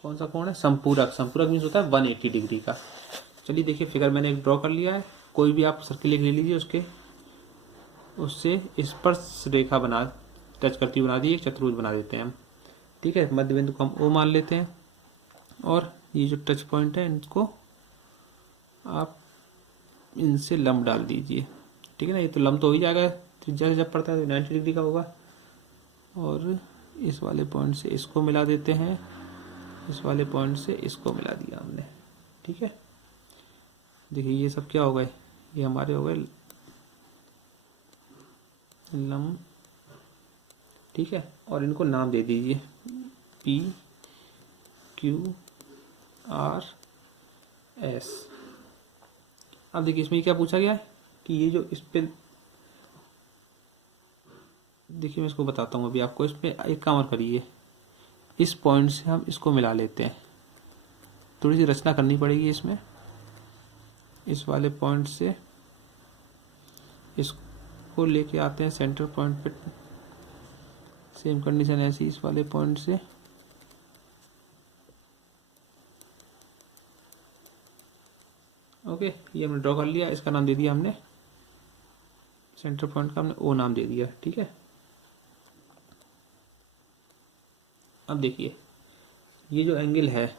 कौन सा कोण है, संपूरक। संपूरक मीन्स होता है 180 डिग्री का। चलिए देखिए, फिगर मैंने एक ड्रॉ कर लिया है। कोई भी आप सर्किल एक ले लीजिए, उससे स्पर्श रेखा बना, टच करती बना दी, एक चतुर्भुज बना देते हैं हम, ठीक है। मध्य बिंदु को हम O मान लेते हैं और ये जो टच पॉइंट है इनको आप इनसे लंब डाल दीजिए, ठीक है ना। ये तो लंब तो हो ही जाएगा, त्रिज्या से जब पड़ता है तो 90 डिग्री का होगा। और इस वाले पॉइंट से इसको मिला देते हैं, इस वाले पॉइंट से इसको मिला दिया हमने, ठीक है। देखिए ये सब क्या हो गए, ये हमारे हो गए लंब, ठीक है। और इनको नाम दे दीजिए P Q R S। अब देखिए इसमें क्या पूछा गया है कि ये जो इस पे, देखिए मैं इसको बताता हूँ अभी आपको। इस पे एक काम और करिए, इस पॉइंट से हम इसको मिला लेते हैं। थोड़ी सी रचना करनी पड़ेगी इसमें। इस वाले पॉइंट से इसको लेके आते हैं सेंटर पॉइंट पे, सेम कंडीशन ऐसी इस वाले पॉइंट से ओके। ये हमने ड्रॉ कर लिया, इसका नाम दे दिया हमने, सेंटर पॉइंट का हमने O नाम दे दिया, ठीक है। अब देखिए ये जो एंगल है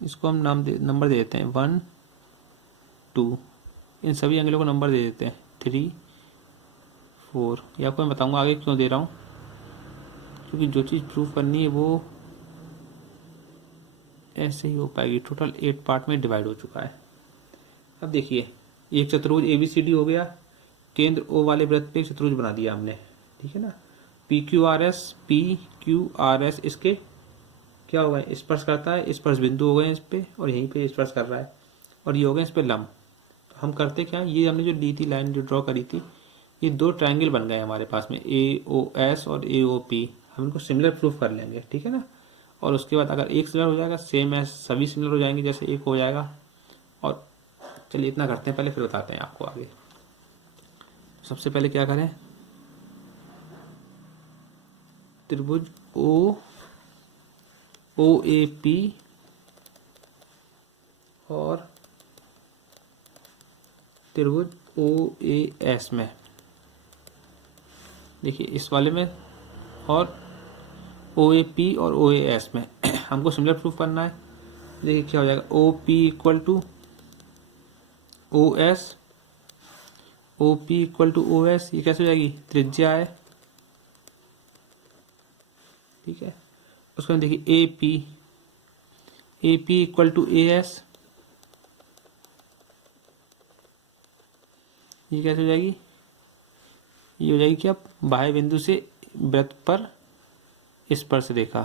इसको हम नंबर दे देते हैं 1 2। इन सभी एंगलों को नंबर दे देते हैं 3 4। ये आपको मैं बताऊंगा आगे क्यों दे रहा हूँ, क्योंकि जो चीज़ प्रूफ करनी है वो ऐसे ही हो पाएगी। टोटल 8 पार्ट में डिवाइड हो चुका है। अब देखिए एक चतुर्भुज ABCD हो गया, केंद्र O वाले वृत्त पे एक चतुर्भुज बना दिया हमने, ठीक है ना। PQRS इसके क्या हो गए, स्पर्श करता है, स्पर्श बिंदु हो गए इस पे, और यहीं पे स्पर्श कर रहा है, और ये हो गए इस पे लंब। तो हम करते क्या, ये हमने जो ली थी लाइन जो ड्रॉ करी थी, ये दो ट्रायंगल बन गए हमारे पास में AOS और AOP। हम इनको सिमिलर प्रूफ कर लेंगे, ठीक है ना। और उसके बाद अगर एक सिमिलर हो जाएगा, सेम है सभी सिमिलर हो जाएंगे जैसे एक हो जाएगा। और चलिए इतना करते हैं पहले, फिर बताते हैं आपको आगे। सबसे पहले क्या करें, त्रिभुज OAP और त्रिभुज OAS में, देखिए इस वाले में और OAP और OAS में हमको सिमिलर प्रूफ करना है। देखिए क्या हो जाएगा, OP equal to OS, OP equal to OS, ये कैसे हो जाएगी, त्रिज्या है, ठीक है। उसके बाद देखिए AP इक्वल टू AS, ये कैसे हो जाएगी, ये हो जाएगी क्या, बाह्य बिंदु से वृत्त पर स्पर्श रेखा।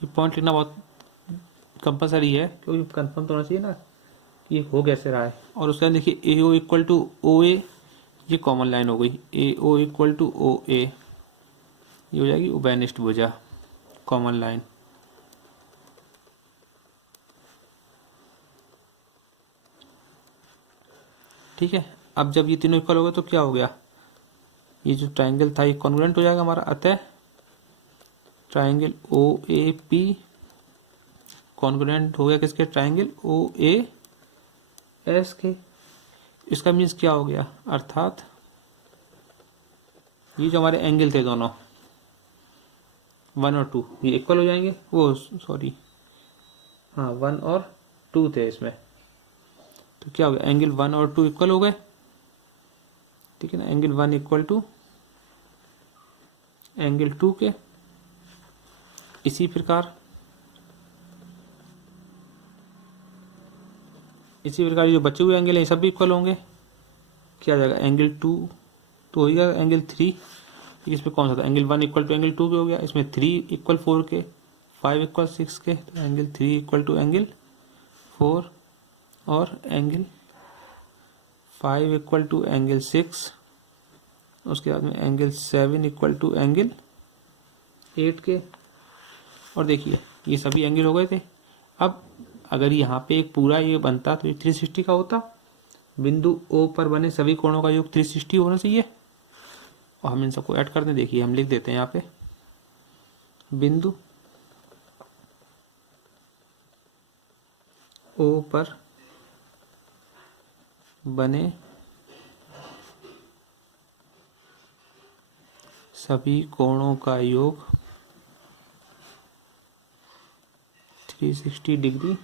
ये पॉइंट लिखना बहुत कंपलसरी है, क्योंकि कंफर्म तो होना चाहिए ना कि ये हो कैसे रहा है। और उसके बाद देखिए AO इक्वल टू OA, ये कॉमन लाइन हो गई। AO इक्वल टू OA, ये हो जाएगी उभयनिष्ठ भुजा, कॉमन लाइन। ठीक है। अब जब ये तीनों इक्वल हो गए तो क्या हो गया, ये जो ट्राइंगल था ये कॉन्ग्रुएंट हो जाएगा हमारा, अतः triangle O A P congruent हो गया किसके, ट्राइंगल ओ ए एस के। इसका मीन्स क्या हो गया, अर्थात ये जो हमारे एंगल थे दोनों 1 और 2 ये इक्वल हो जाएंगे, वो सॉरी हाँ 1 और 2 थे इसमें, तो क्या हो गया, एंगल 1 और 2 इक्वल हो गए, ठीक है ना। एंगल 1 इक्वल टू एंगल 2 के। इसी प्रकार ये जो बचे हुए एंगल हैं सब भी इक्वल होंगे, क्या आ जाएगा, एंगल 2 तो हो गया, एंगल 3 इसमें कौन सा था, एंगल 1 इक्वल टू एंगल 2 के हो गया, इसमें 3 इक्वल 4 के, 5 इक्वल 6 के, तो एंगल 3 इक्वल टू एंगल 4 और एंगल 5 इक्वल टू एंगल 6, उसके बाद में एंगल 7 इक्वल टू एंगल 8 के। और देखिए ये सभी एंगल हो गए थे। अब अगर यहाँ पे एक पूरा ये बनता तो ये 360 का होता, बिंदु O पर बने सभी कोणों का योग 360 होना चाहिए, और हम इन सबको ऐड कर दें। देखिए हम लिख देते हैं यहाँ पे, बिंदु O पर बने सभी कोणों का योग 360 डिग्री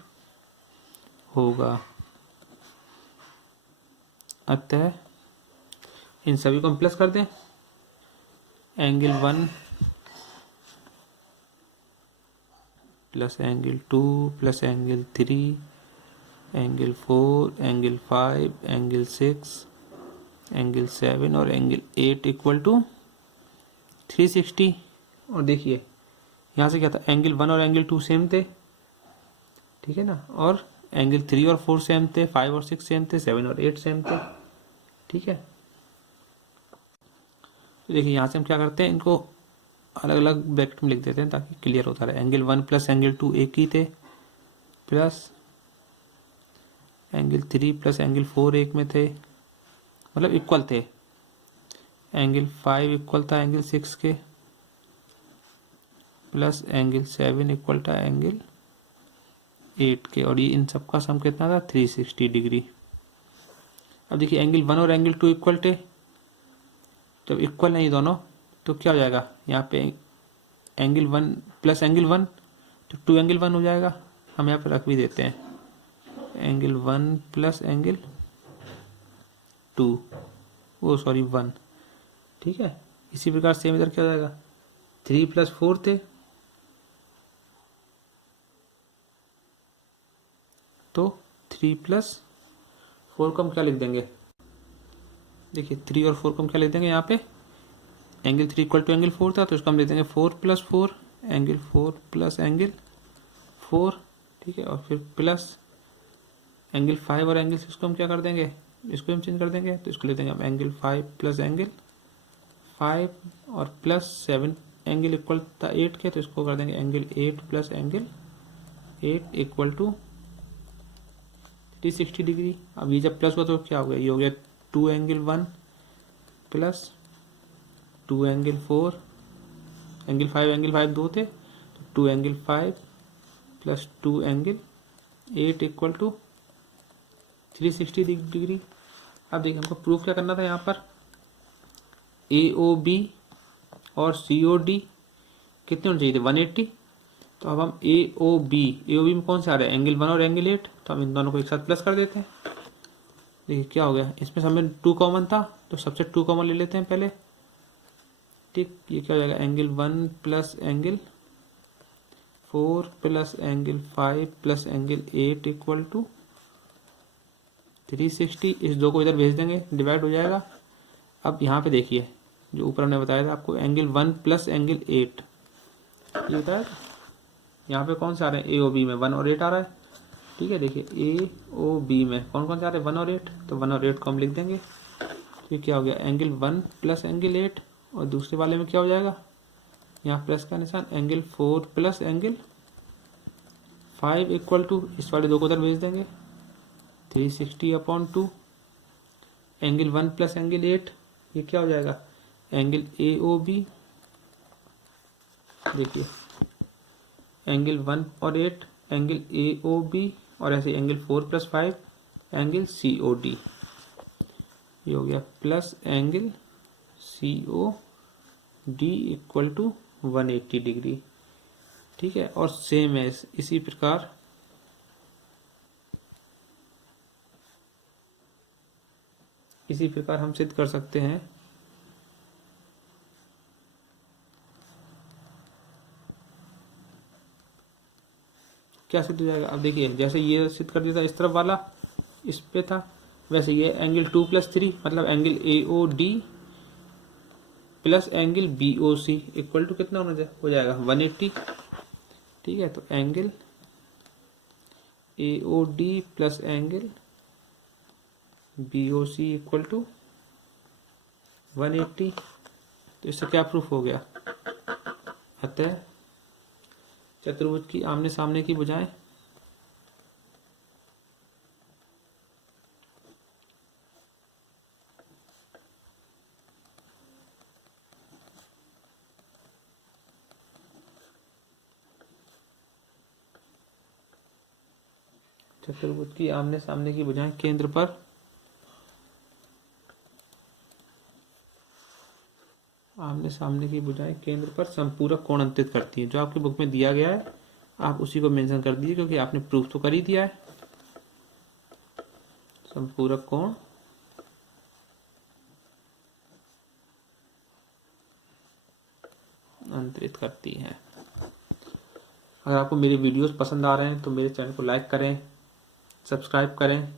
होगा, अतः इन सभी को हम प्लस कर दें, angle 1 plus angle 2 plus angle 3 angle 4 angle 5 angle 6 angle 7 और एंगल 8 इक्वल टू 360। और देखिए यहाँ से क्या था, एंगल 1 और एंगल 2 सेम थे, ठीक है ना, और एंगल 3 और 4 सेम थे, 5 और 6 सेम थे, 7 और 8 सेम थे, ठीक है। तो देखिए यहाँ से हम क्या करते हैं, इनको अलग अलग ब्रैकेट में लिख देते हैं ताकि क्लियर होता रहे। एंगल 1 प्लस एंगल 2 एक ही थे, प्लस एंगल 3 प्लस एंगल 4 एक में थे, मतलब इक्वल थे। एंगल 5 इक्वल था एंगल 6 के, प्लस एंगल 7 इक्वल था एंगल 8 के, और ये इन सब का सम कितना था, 360 डिग्री। अब देखिए एंगल 1 और एंगल 2 इक्वल थे, जब इक्वल नहीं दोनों तो क्या हो जाएगा, यहाँ पे एंगल 1 प्लस एंगल 1 तो 2 एंगल 1 हो जाएगा। हम यहाँ पे रख भी देते हैं एंगल 1 प्लस एंगल 2, वो सॉरी 1, ठीक है। इसी प्रकार सेम इधर क्या हो जाएगा, 3 प्लस 4 थे, तो 3 प्लस 4 को हम क्या लिख देंगे, देखिए 3 और 4 को हम क्या लिख देंगे, यहाँ पे एंगल 3 इक्वल टू एंगल 4 था तो इसको हम लिख देंगे 4 प्लस 4 एंगल 4 प्लस एंगल 4, ठीक है। और फिर प्लस एंगल 5 और एंगल 6 को हम क्या कर देंगे, इसको हम चेंज कर देंगे, तो इसको लिख देंगे हम एंगल 5 प्लस एंगल 5 और प्लस 7 एंगल इक्वल था 8 के, तो इसको कर देंगे angle 8 plus angle 8 equal to 360 degree. अब ये जब प्लस हुआ तो क्या हो गया, ये हो गया 2 एंगल 1 प्लस 2 एंगल 4, एंगल 5 दो थे, तो 2 angle 5 plus 2 angle 8 equal to 360 degree. अब देखिए हमको प्रूफ क्या करना था, यहाँ पर AOB और COD कितने होने चाहिए थे, 180। तो अब हम AOB में कौन से आ रहे हैं, एंगल 1 और एंगल 8, तो हम इन दोनों को एक साथ प्लस कर देते हैं। देखिए क्या हो गया, इसमें सब में 2 कॉमन था तो सबसे 2 कॉमन ले लेते हैं पहले, ठीक। ये क्या हो जाएगा, angle 1 plus angle 4 plus angle 5 plus angle 8 equal to 360। इस 2 को इधर भेज देंगे, डिवाइड हो जाएगा। अब यहाँ पे देखिए जो ऊपर हमने बताया था आपको, एंगल 1 प्लस एंगल 8 ये बताया था, यहाँ पे कौन सा आ रहे हैं, AOB में 1 और 8 आ रहा है, ठीक है। देखिए AOB में कौन कौन से आ रहे हैं, 1 और 8, तो 1 और 8 को हम लिख देंगे। तो क्या हो गया, एंगल 1 प्लस एंगल 8, और दूसरे वाले में क्या हो जाएगा, यहाँ प्लस का निशान, angle 4 plus angle 5 equal to, इस वाले 2 को उधर भेज देंगे, 360 अपॉन 2 एंगल 1 प्लस एंगल 8, ये क्या हो जाएगा, एंगल AOB। देखिए एंगल 1 और 8 एंगल AOB, और ऐसे एंगल 4 प्लस 5 एंगल COD, ये हो गया plus angle COD equal to 180 degree. ठीक है, और सेम है इसी प्रकार हम सिद्ध कर सकते हैं क्या सिद्ध हो जाएगा। अब देखिए जैसे ये सिद्ध कर दिया था इस तरफ वाला इस पे था, वैसे ये एंगल 2 प्लस 3 मतलब angle AOD plus angle BOC equal to कितना हो जाएगा 180। ठीक है, तो angle AOD plus angle BOC equal to 180। तो इससे क्या प्रूफ हो गया, अतः चतुर्भुज की आमने सामने की भुजाएं चतुर्भुज की आमने सामने की भुजाएं केंद्र पर आमने सामने की भुजाएं केंद्र पर संपूरक कोण अंकित करती है। जो आपकी बुक में दिया गया है आप उसी को मेंशन कर दीजिए, क्योंकि आपने प्रूफ तो कर ही दिया है। संपूरक कोण अंतरित करती है। अगर आपको मेरे वीडियोस पसंद आ रहे हैं तो मेरे चैनल को लाइक करें, सब्सक्राइब करें।